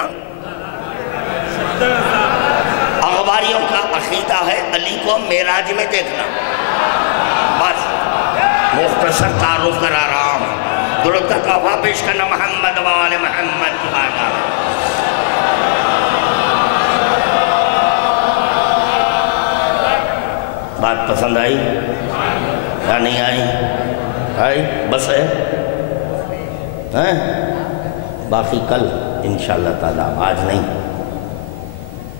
اخباریوں کا عقیدہ ہے علی کو معراج میں دیکھنا. بس مختصر تعارف کرا رہا ہوں. درود کا تحفہ پیش کرنا محمد و آل محمد کی بارگاہ میں. بات پسند آئی یا نہیں آئی؟ آئی بس ہے. باقی کل انشاءاللہ تعالیٰ، آج نہیں.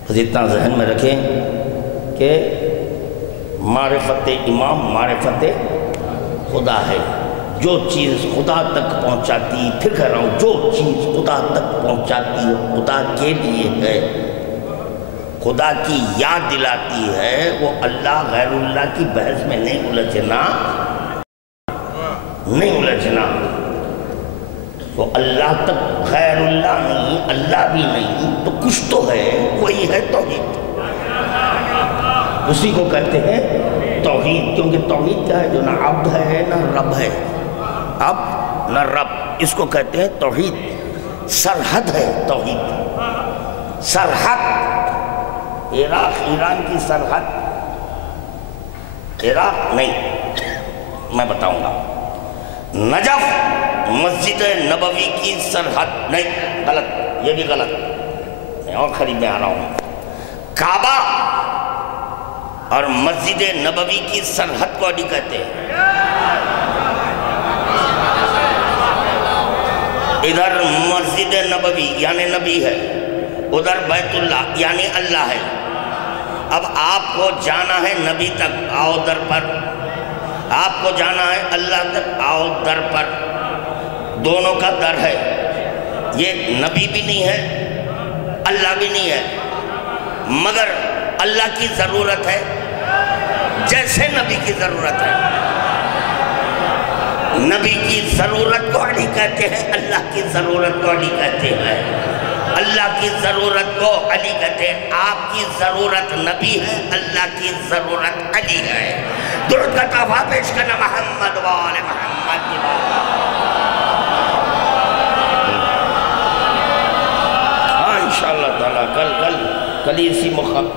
بس اتنا ذہن میں رکھیں کہ معرفت امام معرفت خدا ہے. جو چیز خدا تک پہنچاتی، پھر کہہ رہا ہوں، جو چیز خدا تک پہنچاتی ہے خدا کے لیے ہے، خدا کی یاد دلاتی ہے، وہ اللہ غیر اللہ کی بحث میں نہیں الجھنا. وہ اللہ تک غیر اللہ نہیں، اللہ بھی نہیں، تو کچھ تو ہے، وہی ہے توحید. اسی کو کہتے ہیں توحید، کیونکہ توحید کیا ہے؟ جو نہ عبد ہے نہ رب ہے. عبد نہ رب، اس کو کہتے ہیں توحید. سرحد ہے توحید. سرحد عراق ایران کی سرحد، عراق نہیں، میں بتاؤں گا. نجف مسجد نبوی کی سرحد نہیں، غلط، یہ بھی غلط. میں اور قریب میں آ رہا ہوں. کعبہ اور مسجد نبوی کی سرحد کو علی کہتے ہیں. ادھر مسجد نبوی یعنی نبی ہے، ادھر بیت اللہ یعنی اللہ ہے. اب آپ کو جانا ہے نبی تک، آؤ در پر. آپ کو جانا ہے اللہ تک، آؤ در پر. دونوں کا در ہے. یہ نبی بھی نہیں ہے، اللہ بھی نہیں ہے، مگر اللہ کی ضرورت ہے جیسے نبی کی ضرورت ہے. نبی کی ضرورت کو علی کہتے ہیں، اللہ کی ضرورت کو علی کہتے ہیں. اللہ کی ضرورت کو علی کہتے ہیں. آپ کی ضرورت نبی ہے، اللہ کی ضرورت علی ہے. درود کا تحفہ پیش کرنا محمد و آل محمد کی بات. ہاں انشاءاللہ تعالیٰ کل اسی مقام.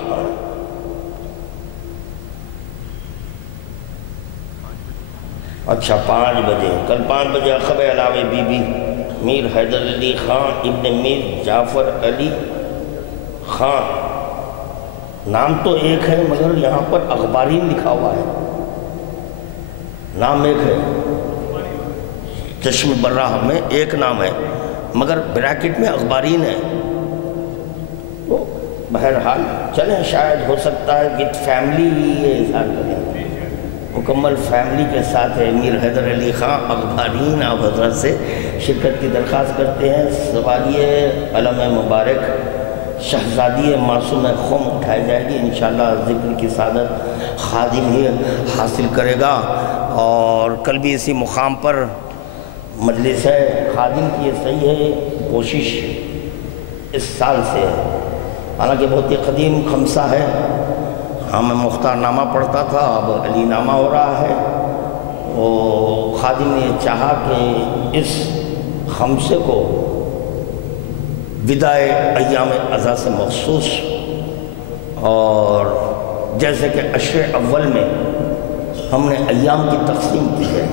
اچھا 5 بجے، کل 5 بجے اخب علاوہ بی بی میر حیدر علی خان ابن میر جعفر علی خان. نام تو ایک ہے مگر یہاں پر اخبارین لکھا ہوا ہے. نام ایک ہے، چشم براہ میں ایک نام ہے مگر بریکٹ میں اخبارین ہے. تو بہرحال چلیں، شاید ہو سکتا ہے وتھ فیملی یہ اظہار کریں. مکمل فیملی کے ساتھ ہے. میر حیدر علی خان اخبارین آپ حضرت سے شرکت کی درخواست کرتے ہیں. سوالیہ علم مبارک شہزادی معصوم خم اٹھائی جائے گی. انشاءاللہ ذکر کی سعادت خادم ہی حاصل کرے گا. اور کل بھی اسی مقام پر مجلس ہے. خادم کی یہ صحیح ہے کوشش اس سال سے ہے، حالانکہ بہت ہی قدیم خمسہ ہے. ہاں میں مختار نامہ پڑھتا تھا، اب علی نامہ ہو رہا ہے. وہ خادم نے چاہا کہ اس خمسے کو بدائے ایام اضحیٰ سے مخصوص، اور جیسے کہ عشر اول میں ہم نے ایام کی تقسیم کی ہے،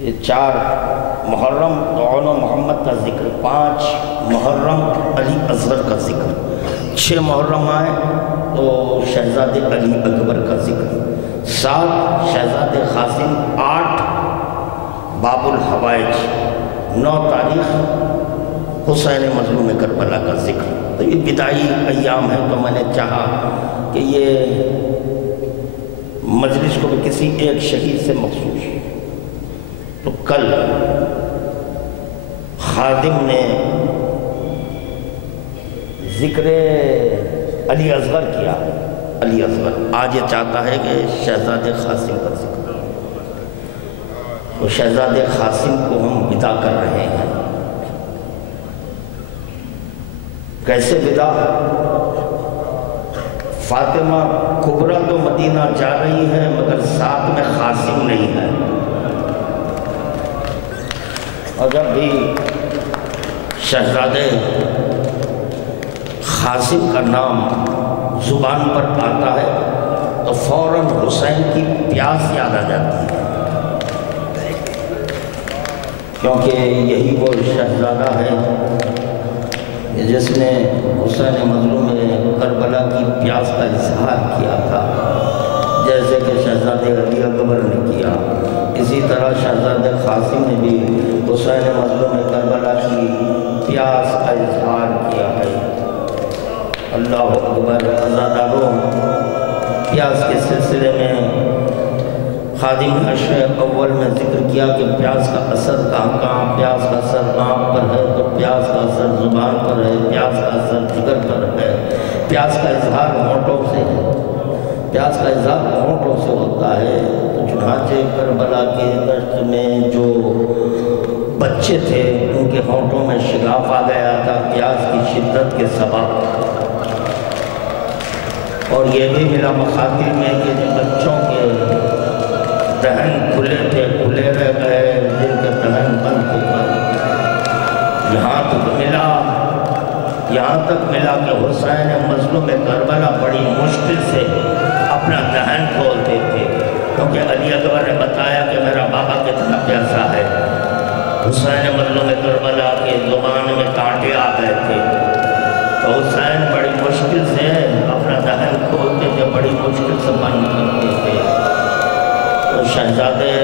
یہ 4 محرم طعون و محمد کا ذکر، 5 محرم علی اصغر کا ذکر، 6 محرم آئے تو شہزاد علی اکبر کا ذکر، 7 شہزاد قاسم، 8 باب الحوائج، 9 تاریخ حسین مظلوم کربلا کا ذکر. تو یہ بدائی ایام ہے، تو میں نے چاہا کہ یہ مجلس کو بھی کسی ایک شہید سے مخصوص. تو کل خادم نے ذکر علی اصغر کیا، علی اصغر. آج یہ چاہتا ہے کہ شہزاد قاسم کا ذکر، تو شہزاد قاسم کو ہم ودا کر رہے ہیں. کیسے ودا؟ فاطمہ کبریٰ تو مدینہ جا رہی ہے مگر ساتھ میں قاسم نہیں ہے. اور جب بھی شہزادے قاسم کا نام زبان پر آتا ہے تو فوراً حسین کی پیاس یاد آ جاتی ہے، کیونکہ یہی وہ شہزادہ ہے جس نے حسین مظلوم کربلا کی پیاس کا اظہار کیا تھا، جیسے کہ شہزادے علی اکبر نے کیا. اسی طرح شہزادے قاسم نے بھی حسین مظلوم کربلا کی پیاس کا اظہار کیا ہے. اللہ اکبر. عزاداروں، پیاس کے سلسلے میں خادم نے عشر اول میں ذکر کیا کہ پیاس کا اثر کہاں، پیاس کا اثر آنکھ پر ہے تو پیاس کا اثر زبان پر ہے، پیاس کا اثر جگر پر ہے، پیاس کا اظہار ہونٹوں سے ہے، پیاس کا اظہار ہونٹوں سے ہوتا ہے. تو چنانچہ کربلا کے دشت میں جو بچے تھے ان کے ہونٹوں میں شگاف آ گیا تھا پیاس کی شدت کے سبب. اور یہ بھی ملا مخاطر میں کہ جو بچوں کے دہن کھلے تھے کھلے رہ گئے، جن کے دہن بند ہو گئے. یہاں تک ملا کہ حسین مظلوم کربلا بڑی مشکل سے اپنا دہن کھولتے تھے، کیونکہ علی اکبر نے بتایا کہ میرا بابا کتنا پیاسا ہے. حسین مظلوم کربلا کے زبان میں کانٹے آ گئے تھے، تو حسین بڑی مشکل سے اپنا دہن کھولتے تھے، بڑی مشکل سے بند کرتے تھے. تو شہزادے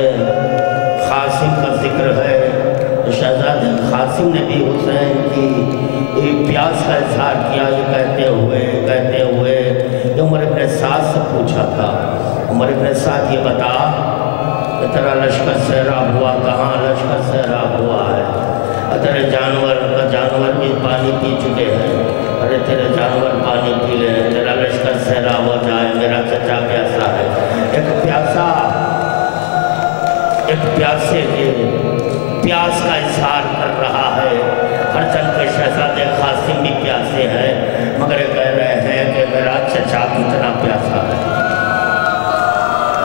قاسم کا ذکر ہے، تو شہزادے قاسم نے بھی حسین کی پیاس کا اظہار کیا. یہ کہتے ہوئے کہ عمر ابن سعد سے پوچھا تھا، عمر ابن سعد یہ بتا کہ تیرا لشکر سیراب ہوا کہاں؟ لشکر سیراب ہوا ہے، تیرے جانور بھی پانی پی چکے ہیں. ارے تیرے جانور پانی پی لے، تیرا لشکر سیراب ہو جائے، میرا چچا پیاسا ہے. ایک پیاسے کے پیاس کا اظہار کر رہا ہے. ہر چند کے شہزادے قاسم بھی پیاسے ہیں، مگر یہ کہہ رہے ہیں کہ میرا چچا کتنا پیاسا ہے.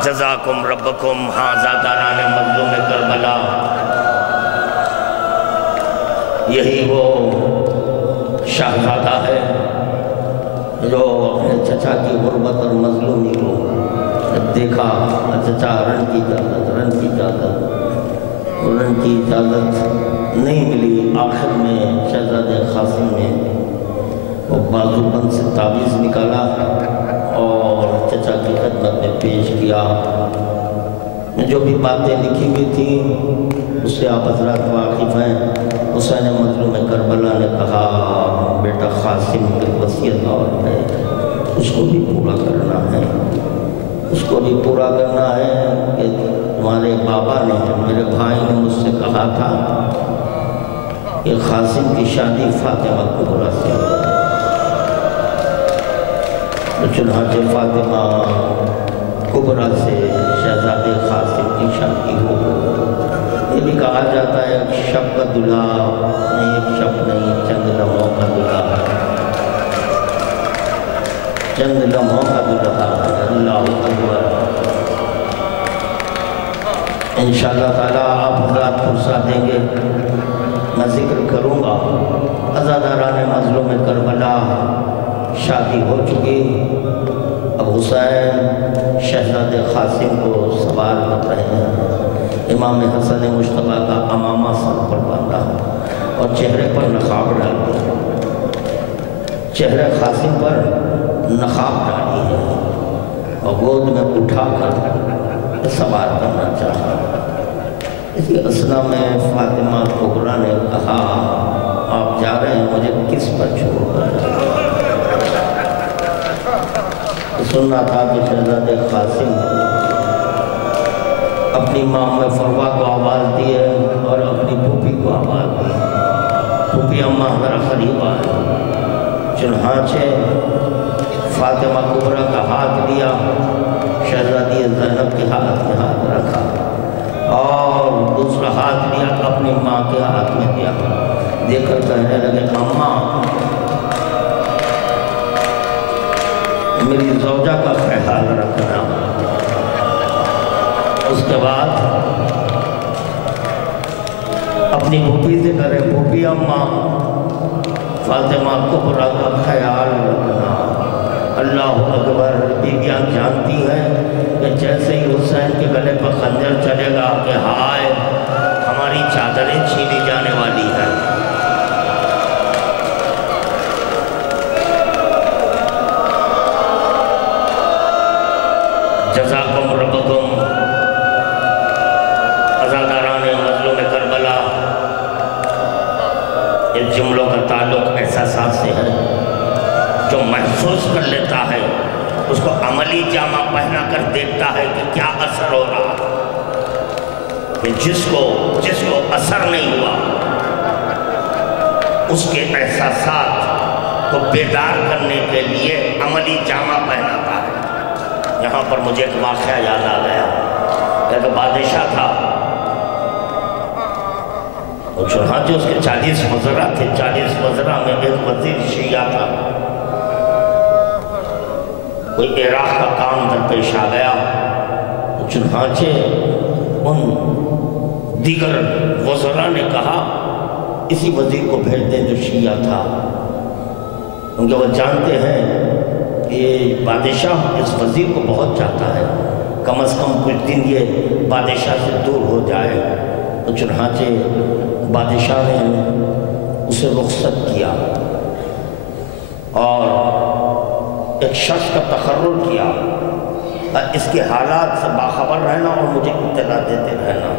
جزاکم ربکم ھذا داران مظلوم کربلا. یہی وہ شہزادہ ہے جو اپنے چچا کی غربت اور مظلومی کو دیکھا. چچا رن کی اجازت نہیں ملی. آخر میں شہزادے قاسم نے وہ بازو بند سے تعویذ نکالا اور چچا کی خدمت میں پیش کیا. جو بھی باتیں لکھی ہوئی تھیں اس سے آپ حضرات واقف ہیں. حسین مظلوم کربلا نے کہا بیٹا قاسم کی وصیت اور ہے، اس کو بھی پورا کرنا ہے، اس کو بھی پورا کرنا ہے کہ تمہارے بابا نے، میرے بھائی نے مجھ سے کہا تھا کہ قاسم کی شادی فاطمہ کبریٰ سے ہو. چنانچہ فاطمہ کبریٰ سے شہزادے قاسم کی شادی ہو. یہ بھی کہا جاتا ہے ایک شب کا دلہا نہیں، ایک شب نہیں، چند لمحوں کا دلہا ہے، چند لمحوں کا دلہا ہے۔ اللہ اکبر۔ انشاءاللہ تعالیٰ آپ حضرات فرصت دیں گے، میں ذکر کروں گا۔ عزاداران مظلوم کربلا شادی ہو چکی، اب حسین شہزاد قاسم کو سوال کر رہے ہیں۔ امام حسن مجتبیٰ کا امامہ سر پر باندھا اور چہرے پر نقاب ڈال دیا، چہرے قاسم پر نقاب ڈالی ہے اور گود میں اٹھا کر سوال کرنا چاہا۔ اسی اثنا میں فاطمہ کبریٰ نے کہا آپ جا رہے ہیں مجھے کس پر چھوڑ کر؟ سننا تھا کہ شہزاد قاسم اپنی ماں میں فروا کو آواز دی ہے اور اپنی پھوپھی کو آواز دی ہے۔ پھوپھی اماں ذرا قریب آئے، چنانچہ فاطمہ کبریٰ کا ہاتھ لیا، شہزادی زینب کے ہاتھ میں ہاتھ رکھا اور دوسرا ہاتھ لیا اپنی ماں کے ہاتھ میں دیا، دیکھ کر کہنے لگے اماں میری زوجہ کا خیال رکھنا۔ اس کے بعد اپنی پھوپھی سے کرے پھوپھی اماں فاطمہ کبریٰ کا خیال رکھنا۔ اللہ اکبر۔ بیویاں جانتی ہیں کہ جیسے ہی حسین کے گلے پر خنجر چلے گا کہ ہائے ہماری چادریں چھینی جانے والی ہیں۔ جزاکم ربکم عزاداران مظلوم کربلا، اس جملوں کا تعلق احساسات سے ہے۔ جو محسوس کر لیتا ہے اس کو عملی جامہ پہنا کر دیکھتا ہے کہ کیا اثر ہو رہا، کہ جس کو اثر نہیں ہوا اس کے احساسات کو بیدار کرنے کے لیے عملی جامہ پہناتا ہے۔ یہاں پر مجھے ایک واقعہ یاد آ گیا کہ ایک بادشاہ تھا، اور چنانچہ اس کے 40 وزراء تھے، 40 وزراء میں ایک وزیر شیعہ تھا۔ کوئی عراق کا کام درپیش آ گیا، چنانچہ ان دیگر وزراء نے کہا اسی وزیر کو بھیج دیں جو شیعہ تھا، کیونکہ وہ جانتے ہیں کہ بادشاہ اس وزیر کو بہت چاہتا ہے، کم از کم کچھ دن یہ بادشاہ سے دور ہو جائے۔ تو چنانچہ بادشاہ نے اسے رخصت کیا اور ایک شخص کا تقرر کیا، اس کے حالات سے باخبر رہنا اور مجھے اطلاع دیتے رہنا۔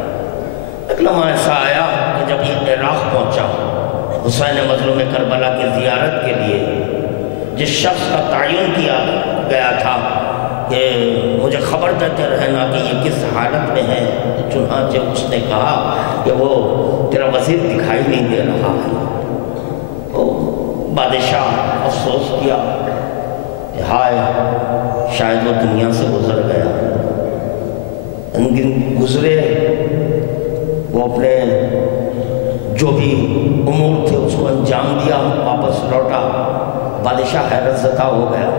ایک لمحہ ایسا آیا کہ جب یہ عراق پہنچا حسین مظلوم کربلا کی زیارت کے لیے، جس شخص کا تعین کیا گیا تھا کہ مجھے خبر دیتے رہنا کہ یہ کس حالت میں ہے، چنانچہ اس نے کہا کہ وہ تیرا وزیر دکھائی نہیں دے رہا ہے۔ تو بادشاہ افسوس کیا کہ ہائے شاید وہ دنیا سے گزر گیا۔ ان دن گزرے، وہ اپنے جو بھی امور تھے اس کو انجام دیا، واپس لوٹا۔ بادشاہ حیرت زدہ ہو گیا،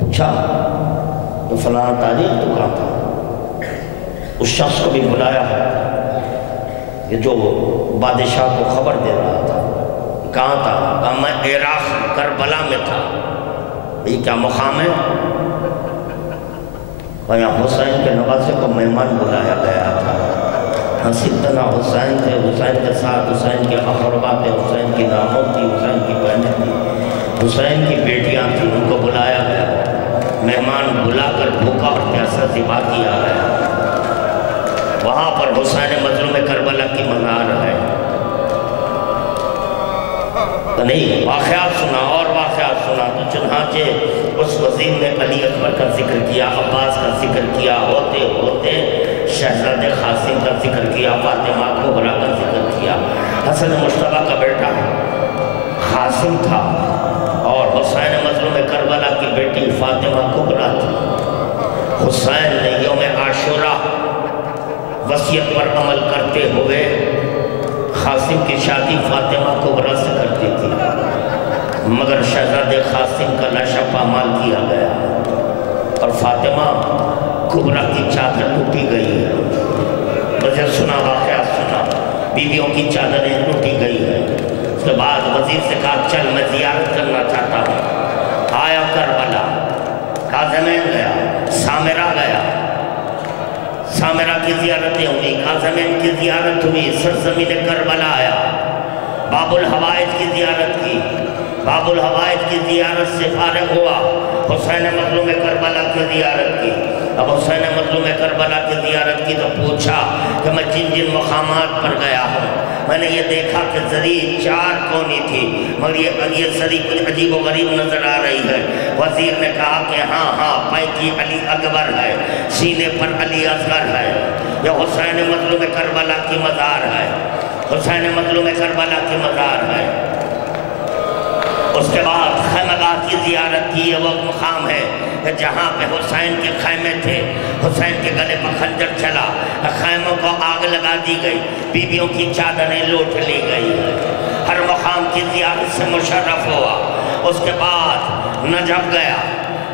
پوچھا تو فلاں تاریخ تو کہاں تھا؟ اس شخص کو بھی بلایا کہ جو بادشاہ کو خبر دے رہا تھا، کہاں تھا؟ کہا میں عراق کربلا میں تھا۔ یہ کیا مقام ہے؟ یہاں حسین کے نواسے کو مہمان بلایا گیا تھا، سیدنا حسین تھے، حسین کے ساتھ حسین کے اقربا تھے، حسین کی ناموں تھی، حسین کی بہنیں تھی، حسین کی بیٹیاں تھیں، ان کو بلایا گیا، مہمان بلا کر بھوکا اور پیاسا ذبح کیا گیا۔ وہاں پر حسین مظلوم کربلا کی مزار ہے۔ تو نہیں، واقعات سنا اور واقعات سنا۔ تو چنانچہ اس وزیر نے علی اکبر کا ذکر کیا، عباس کا ذکر کیا، ہوتے ہوتے شہزاد قاسم کا ذکر کیا، فاطمہ کبریٰ کا ذکر کیا۔ حسن مجتبیٰ کا بیٹا قاسم تھا اور حسین مظلوم کربلا کی بیٹی فاطمہ کبریٰ تھی۔ حسین نے یوم عاشورہ وصیت پر عمل کرتے ہوئے قاسم کی شادی فاطمہ کبریٰ سے کرتی تھی، مگر شہزادے قاسم کا لاشا پامال کیا گیا اور فاطمہ کبریٰ کی چادر ٹوٹی گئی ہے۔ مجھے سنا واقعہ سنا، بیویوں کی چادریں ٹوٹی گئی ہے۔ اس کے بعد وزیر سے کہا چل میں زیارت کرنا چاہتا ہوں۔ آیا کربلا، کاظمین گیا، سامرہ گیا، سامرہ کی زیارتیں ہوئی، کاظمین کی زیارت ہوئی، سرزمین کربلا آیا، باب الحوائج کی زیارت کی، باب الحوائج کی زیارت سے فارغ ہوا، حسین مظلوم کربلا کی زیارت کی۔ اب حسین مظلوم کربلا کی زیارت کی تو پوچھا کہ میں جن جن مقامات پر گیا ہوں میں نے یہ دیکھا کہ زری 4 کونی تھی، مگر یہ زری کچھ عجیب و غریب نظر آ رہی ہے۔ وزیر نے کہا کہ ہاں پینتی علی اکبر ہے، سینے پر علی اصغر ہے، یہ حسین مظلوم کربلا کی مزار ہے، حسین مظلوم کربلا کی مزار ہے۔ اس کے بعد خیمگاہ کی زیارت کی، وہ مقام ہے کہ جہاں پہ حسین کے خیمے تھے، حسین کے گلے پر خنجر چلا، خیموں کو آگ لگا دی گئی، بیویوں کی چادریں لوٹ لی گئی، ہر مقام کی زیارت سے مشرف ہوا۔ اس کے بعد نجف گیا،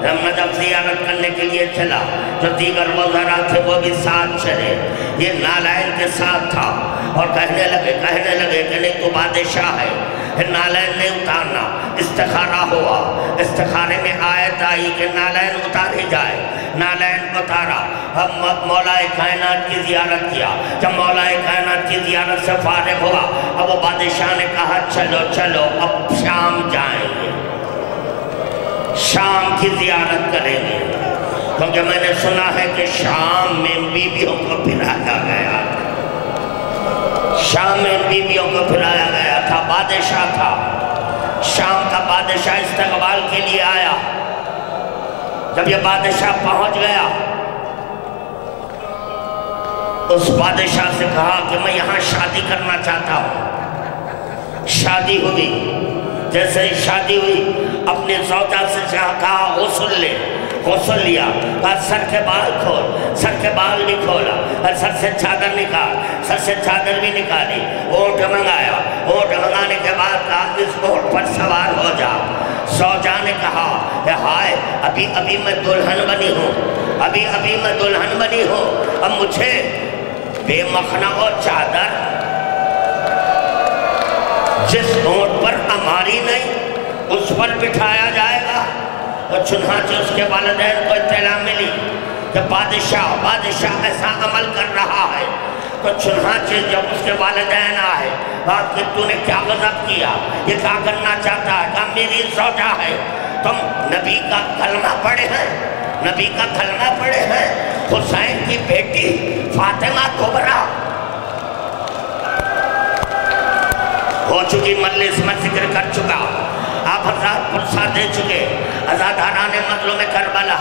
جب نجف زیارت کرنے کے لیے چلا، جو دیگر وزراء تھے وہ بھی ساتھ چلے، یہ نالائن کے ساتھ تھا اور کہنے لگے کہ نہیں تو بادشاہ ہے، نالائن نہیں اتارنا۔ استخارہ ہوا، استخارے میں آیت آئی کہ نالائن اتاری جائے، نالائن اتارا۔ اب مولا کائنات کی زیارت کیا، جب مولا کائنات کی زیارت سے فارغ ہوا، اب وہ بادشاہ نے کہا چلو اب شام جائیں گے، شام کی زیارت کریں گے، کیونکہ میں نے سنا ہے کہ شام میں بیویوں کو پھرایا گیا، شام میں بیویوں کو پھرایا گیا تھا، بادشاہ تھا، شام کا بادشاہ استقبال کے لیے آیا۔ جب یہ بادشاہ پہنچ گیا، اس بادشاہ سے کہا کہ میں یہاں شادی کرنا چاہتا ہوں۔ شادی ہوئی، جیسے ہی شادی ہوئی اپنے زوجہ سے کہا غسل لے، غسل لیا، کہا سر کے بال کھول، سر کے بال بھی کھولا، اور سر سے چادر نکال، سر سے چادر بھی نکالی، اونٹ منگایا، اونٹ منگانے کے بعد کہا اس اونٹ پر سوار ہو جا۔ زوجہ نے کہا کہ ہائے ابھی میں دلہن بنی ہوں، ابھی میں دلہن بنی ہوں، اب مجھے بے مخنہ اور چادر جس اونٹ پر ہماری نہیں اس پر بٹھایا جائے گا۔ اور چنانچہ اس کے والدین کو اطلاع ملی کہ بادشاہ ایسا عمل کر رہا ہے، تو چنانچہ جب اس کے والدین آئے بات کہ تو نے کیا غضب کیا، یہ کیا کرنا چاہتا ہے، کہا میری زوجہ ہے، تم نبی کا کلمہ پڑھے ہیں، نبی کا کلمہ پڑھے ہیں، حسین کی بیٹی فاطمہ کبریٰ ہو چکی، مجلس میں ذکر کر چکا، آپ حضرات پرسہ دے چکے، عزاداران مظلوم کربلا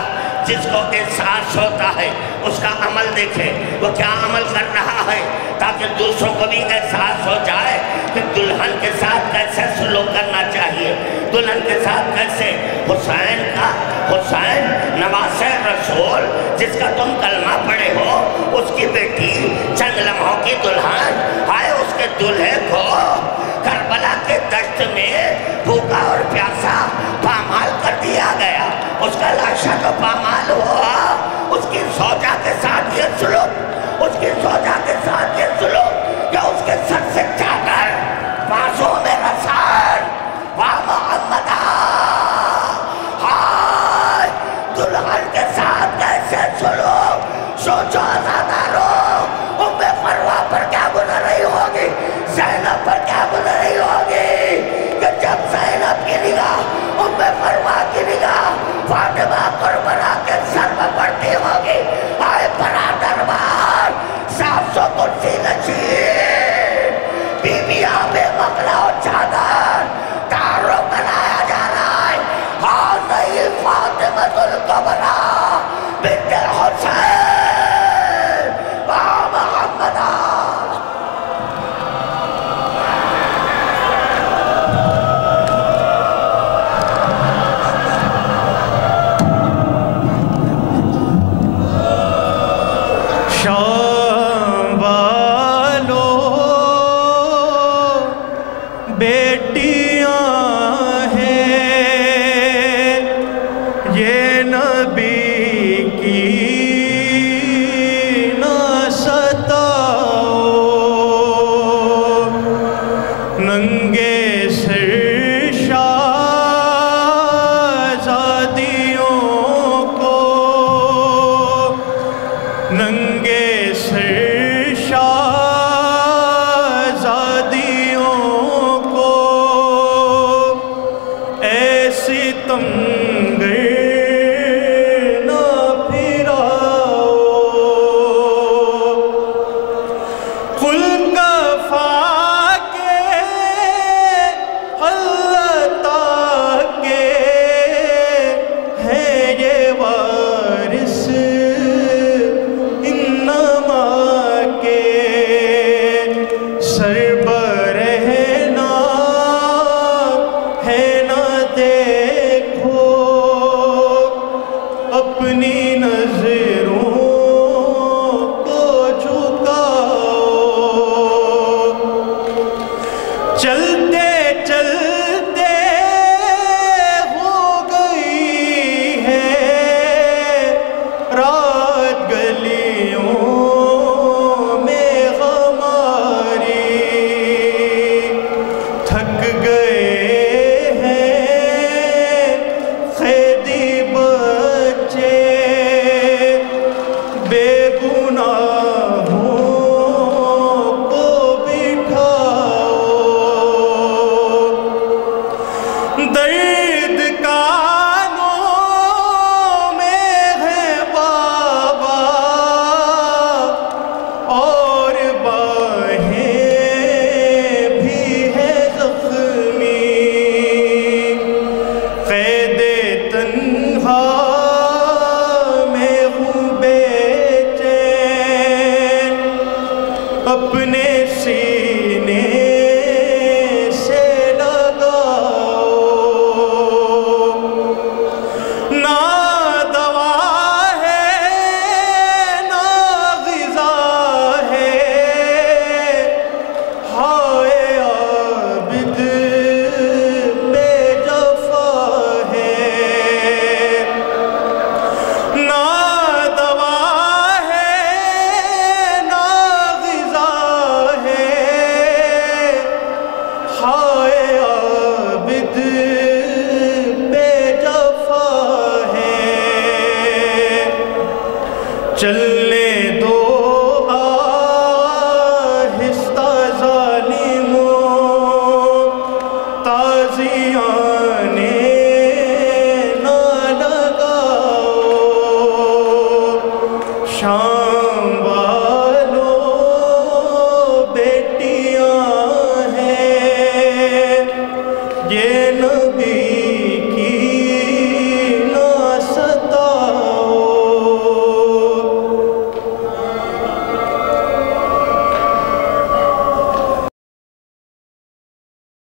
جس کو احساس ہوتا ہے اس کا عمل دیکھے، وہ کیا عمل کر رہا ہے تاکہ دوسروں کو بھی احساس ہو جائے کہ دلہن کے ساتھ کیسے سلوک کرنا چاہیے، دلہن کے ساتھ کیسے۔ حسین نواز رسول جس کا تم کلمہ پڑھے ہو، اس کی بیٹی چند لمحوں کی دلہن، آئے اس کے دلہے کو کربلا کے دشت میں بھوکا اور پیاسا پامال کر دیا گیا، اس کا لاشا تو پامال ہوا، اس کی زوجہ کے ساتھ یہ سلوک، اس کی زوجہ کے ساتھ یہ سلوک کہ اس کے سر سے چادر، بازوں میں رسان، محمدہ، ہائے دلہن کے ساتھ کیسے سلوک، سوچو عزاداروں، ام فروہ پر کیا گزر رہی ہوگی، زینب پر کیا گزر رہی ہوگی کہ جب زینب کی نگاہ ام فروہ کی نگاہ فاطمہ کربلا کے سر میں پڑتی ہوگی، آئے برادر بار 700 کرسی نشین بیویاں بے مقلا و چادر تارو بنایا جا رہا ہے، ہاں نہیں فاطمہ الکبریٰ بنت الحسین محمدہ۔ ستم گر نہ پھراؤ قل کفا کے اللہ کے ہیں یہ وارث انما کے سربرہنا ہے نہ دیکھو اپنی نظروں کو جھکاؤ چلتے چلتے ہو گئی ہے رات گلیوں میں ہماری تھک گئے ہیں قیدی بچے بے گناہوں کو بٹھاؤ درد کانوں میں ہے بابا اور باہیں بھی ہے زخمی قید تنہا میں ہوں بے چین اپنے سینے سے لگاؤ نہ دوا ہے نہ غذا ہے ہائے عابد بے جفا ہے نہ دوا ہے نہ غذا ہے ہائے عابد بے جفا ہے چلنے دو آہستہ ظالموں تازیانے نہ لگاؤ شام والوں بیٹیاں ہیں یہ